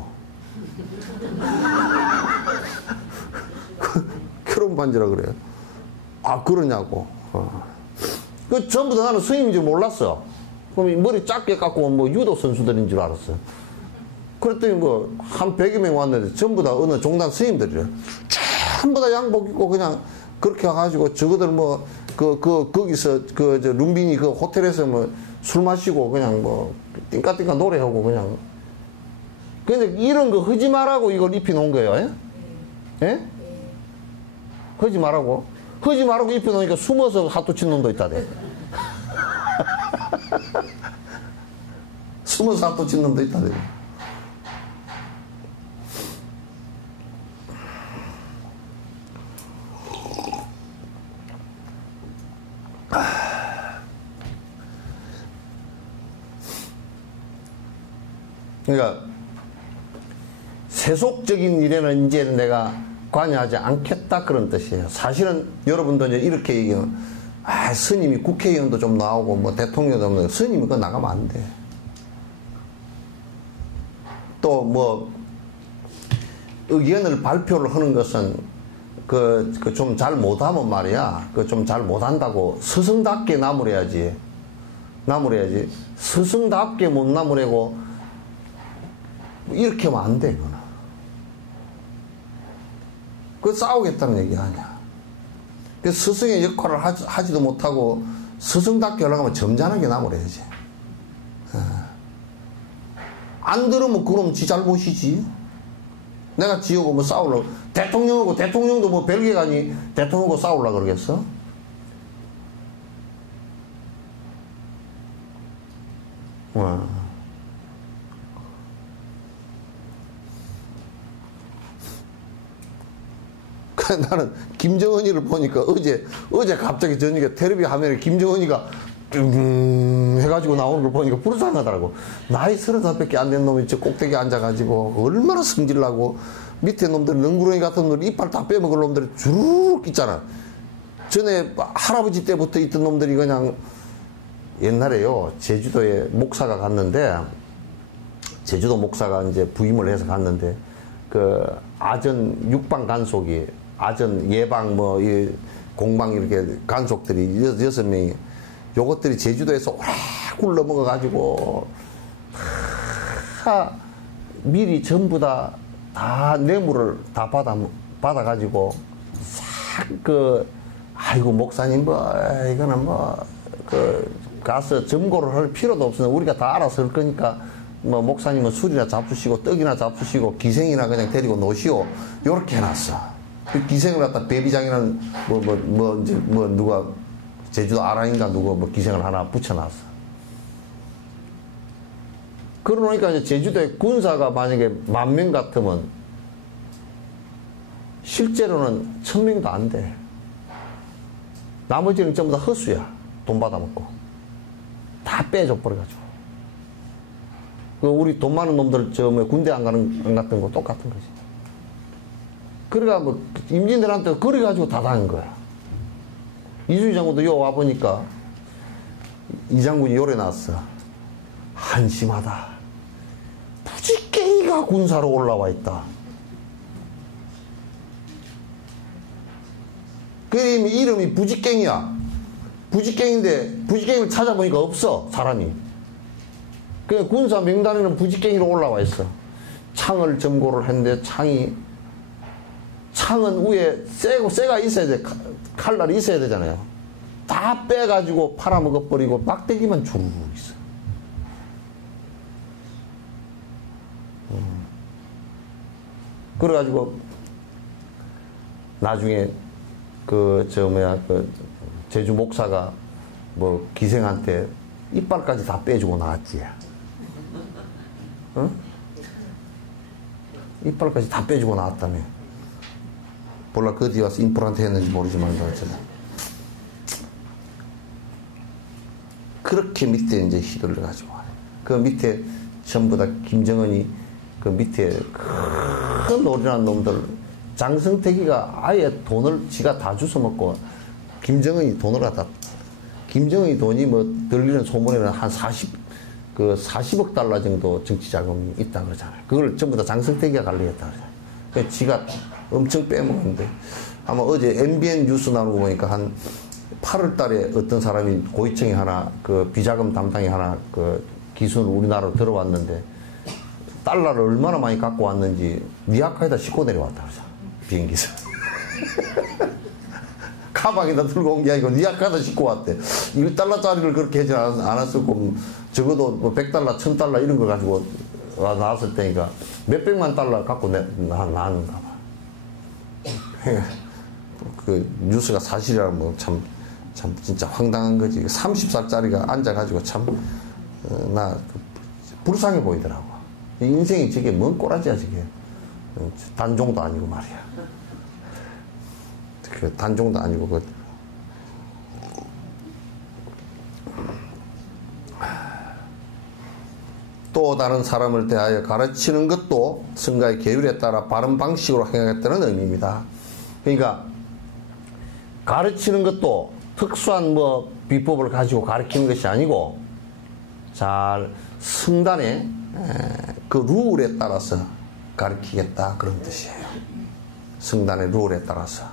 결혼 반지라 그래요. 아 그러냐고. 그 전부 다 나는 스님인 줄 몰랐어. 그럼 머리 작게 깎고 뭐 유도 선수들인 줄 알았어. 그랬더니 뭐 한 100여 명 왔는데 전부 다 어느 종단 스님들이래. 전부 다 양복 입고 그냥 그렇게 와가지고 저거들 뭐 거기서 저 룸비니 그 호텔에서 뭐 술 마시고 그냥 뭐 띵까띵까 노래하고 그냥. 근데 이런 거 하지 말라고 이걸 입혀놓은 거예요. 예? 예? 하지 말라고. 하지 말라고 입혀놓으니까 숨어서 하도 친 놈도 있다대. 숨어서 하도 친 놈도 있다대. 그러니까 세속적인 일에는 이제 내가 관여하지 않겠다 그런 뜻이에요. 사실은 여러분도 이제 이렇게 얘기하면 스님이 국회의원도 좀 나오고 뭐 대통령도 좀 나오고 스님이 그거 나가면 안 돼. 또 뭐 의견을 발표를 하는 것은 그 좀 잘 못하면 말이야. 그 좀 잘 못한다고 스승답게 나무래야지. 스승답게 못 나무래고 이렇게 하면 안 돼, 그거는. 그 싸우겠다는 얘기 아니야. 그 스승의 역할을 하지도 못하고 스승답게 하려고 하면 점잖하게 나무래야지. 안 들으면 그럼 지 잘못이지. 내가 지하고 뭐 싸우려고. 대통령도 뭐 벨기에 가니 대통령하고 싸우려고 그러겠어? 나는 김정은이를 보니까 어제 갑자기 저녁에 텔레비 화면에 김정은이가 해가지고 나오는 걸 보니까 불쌍하더라고. 나이 30살밖에 안 된 놈이 저 꼭대기에 앉아가지고 얼마나 성질나고 밑에 놈들 능구렁이 같은 놈들 이빨 다 빼먹을 놈들이 주르륵 있잖아. 전에 할아버지 때부터 있던 놈들이 그냥 옛날에요 제주도에 목사가 갔는데 제주도 목사가 이제 부임을 해서 갔는데 그 아전 육방 간속이 아전 예방 뭐 이 공방 이렇게 간속들이 6명이 요것들이 제주도에서 오래 굴러 먹어가지고 미리 전부 다 뇌물을 다 받아가지고 싹 아이고 목사님 뭐 이거는 가서 점고를 할 필요도 없으니 우리가 다 알아서 할 거니까 뭐 목사님은 술이나 잡수시고 떡이나 잡수시고 기생이나 그냥 데리고 노시오 요렇게 해놨어. 그 기생을 갖다 배비장이라는 누가 제주도 아랑인가 누가 뭐 기생을 하나 붙여놨어. 그러니까 이제 제주도에 군사가 만약에 10,000명 같으면 실제로는 1,000명도 안 돼. 나머지는 전부 다 헛수야. 돈 받아먹고. 다 빼줘 버려가지고. 우리 돈 많은 놈들 군대 안 갔던 거 똑같은 거지. 그래가 뭐 임진들한테 그래가지고 다 당한 거야. 이순신 장군도 요 와보니까 이 장군이 요래 나왔어. 한심하다. 부지깽이가 군사로 올라와 있다. 그 이름이 부직갱이야. 부직갱인데 부직갱이를 찾아보니까 없어, 사람이. 그 군사 명단에는 부직갱이로 올라와 있어. 창을 점고를 했는데 창은 위에 쇠가 있어야 돼. 칼날이 있어야 되잖아요. 다 빼가지고 팔아먹어버리고 막대기만 주르륵 있어. 그래가지고 나중에 그 제주 목사가 뭐 기생한테 이빨까지 다 빼주고 나왔지. 응? 이빨까지 다 빼주고 나왔다며. 몰라 그 뒤에 와서 임플란트 했는지 모르지만 그렇게 밑에 이제 휘둘러 가지고 그 밑에 전부 다 김정은이 그 밑에 큰 오리란 놈들 장성택이가 아예 돈을 지가 다 주워 먹고 김정은이 돈을 갖다 김정은이 돈이 뭐 들리는 소문에는 한 40억 달러 정도 정치 자금이 있다 그러잖아요. 그걸 전부 다 장성택이가 관리했다 그러잖아요. 그래서 지가 엄청 빼먹었는데 아마 어제 MBN 뉴스 나오고 보니까 한 8월 달에 어떤 사람이 고위층이 하나 그 비자금 담당이 하나 그 기순 우리나라로 들어왔는데 달러를 얼마나 많이 갖고 왔는지 니아카에다 싣고 내려왔다 그러잖아. 비행기에서. 가방에다 들고 온 게 아니고 니아카에다 싣고 왔대. 1달러짜리를 그렇게 하지 않았을 거고 적어도 뭐 100달러, 1000달러 이런 거 가지고 나왔을 때니까 몇백만 달러 갖고 나왔는가 봐. 그 뉴스가 사실이라면 뭐 참 진짜 황당한 거지. 30살짜리가 앉아가지고 참 나 불쌍해 보이더라고. 인생이 저게 뭔 꼬라지야 저게. 단종도 아니고 말이야. 그 단종도 아니고 그 또 다른 사람을 대하여 가르치는 것도 성가의 계율에 따라 바른 방식으로 행하겠다는 의미입니다. 그러니까 가르치는 것도 특수한 뭐 비법을 가지고 가르치는 것이 아니고 잘 성단의 그 룰에 따라서 가르치겠다 그런 뜻이에요. 성단의 룰에 따라서.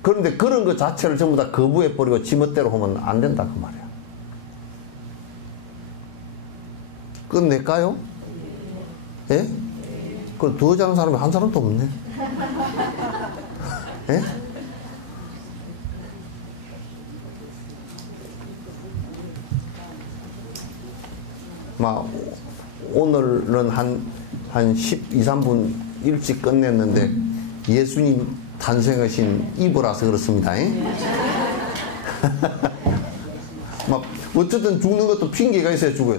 그런데 그런 것 자체를 전부 다 거부해버리고 지멋대로 하면 안 된다 그 말이야. 끝낼까요? 예? 그걸 더 잘하는 사람이 한 사람도 없네. 예? 오늘은 한 12, 3분 일찍 끝냈는데 예수님 탄생하신 이브라서 그렇습니다. 어쨌든 죽는 것도 핑계가 있어야 죽어요.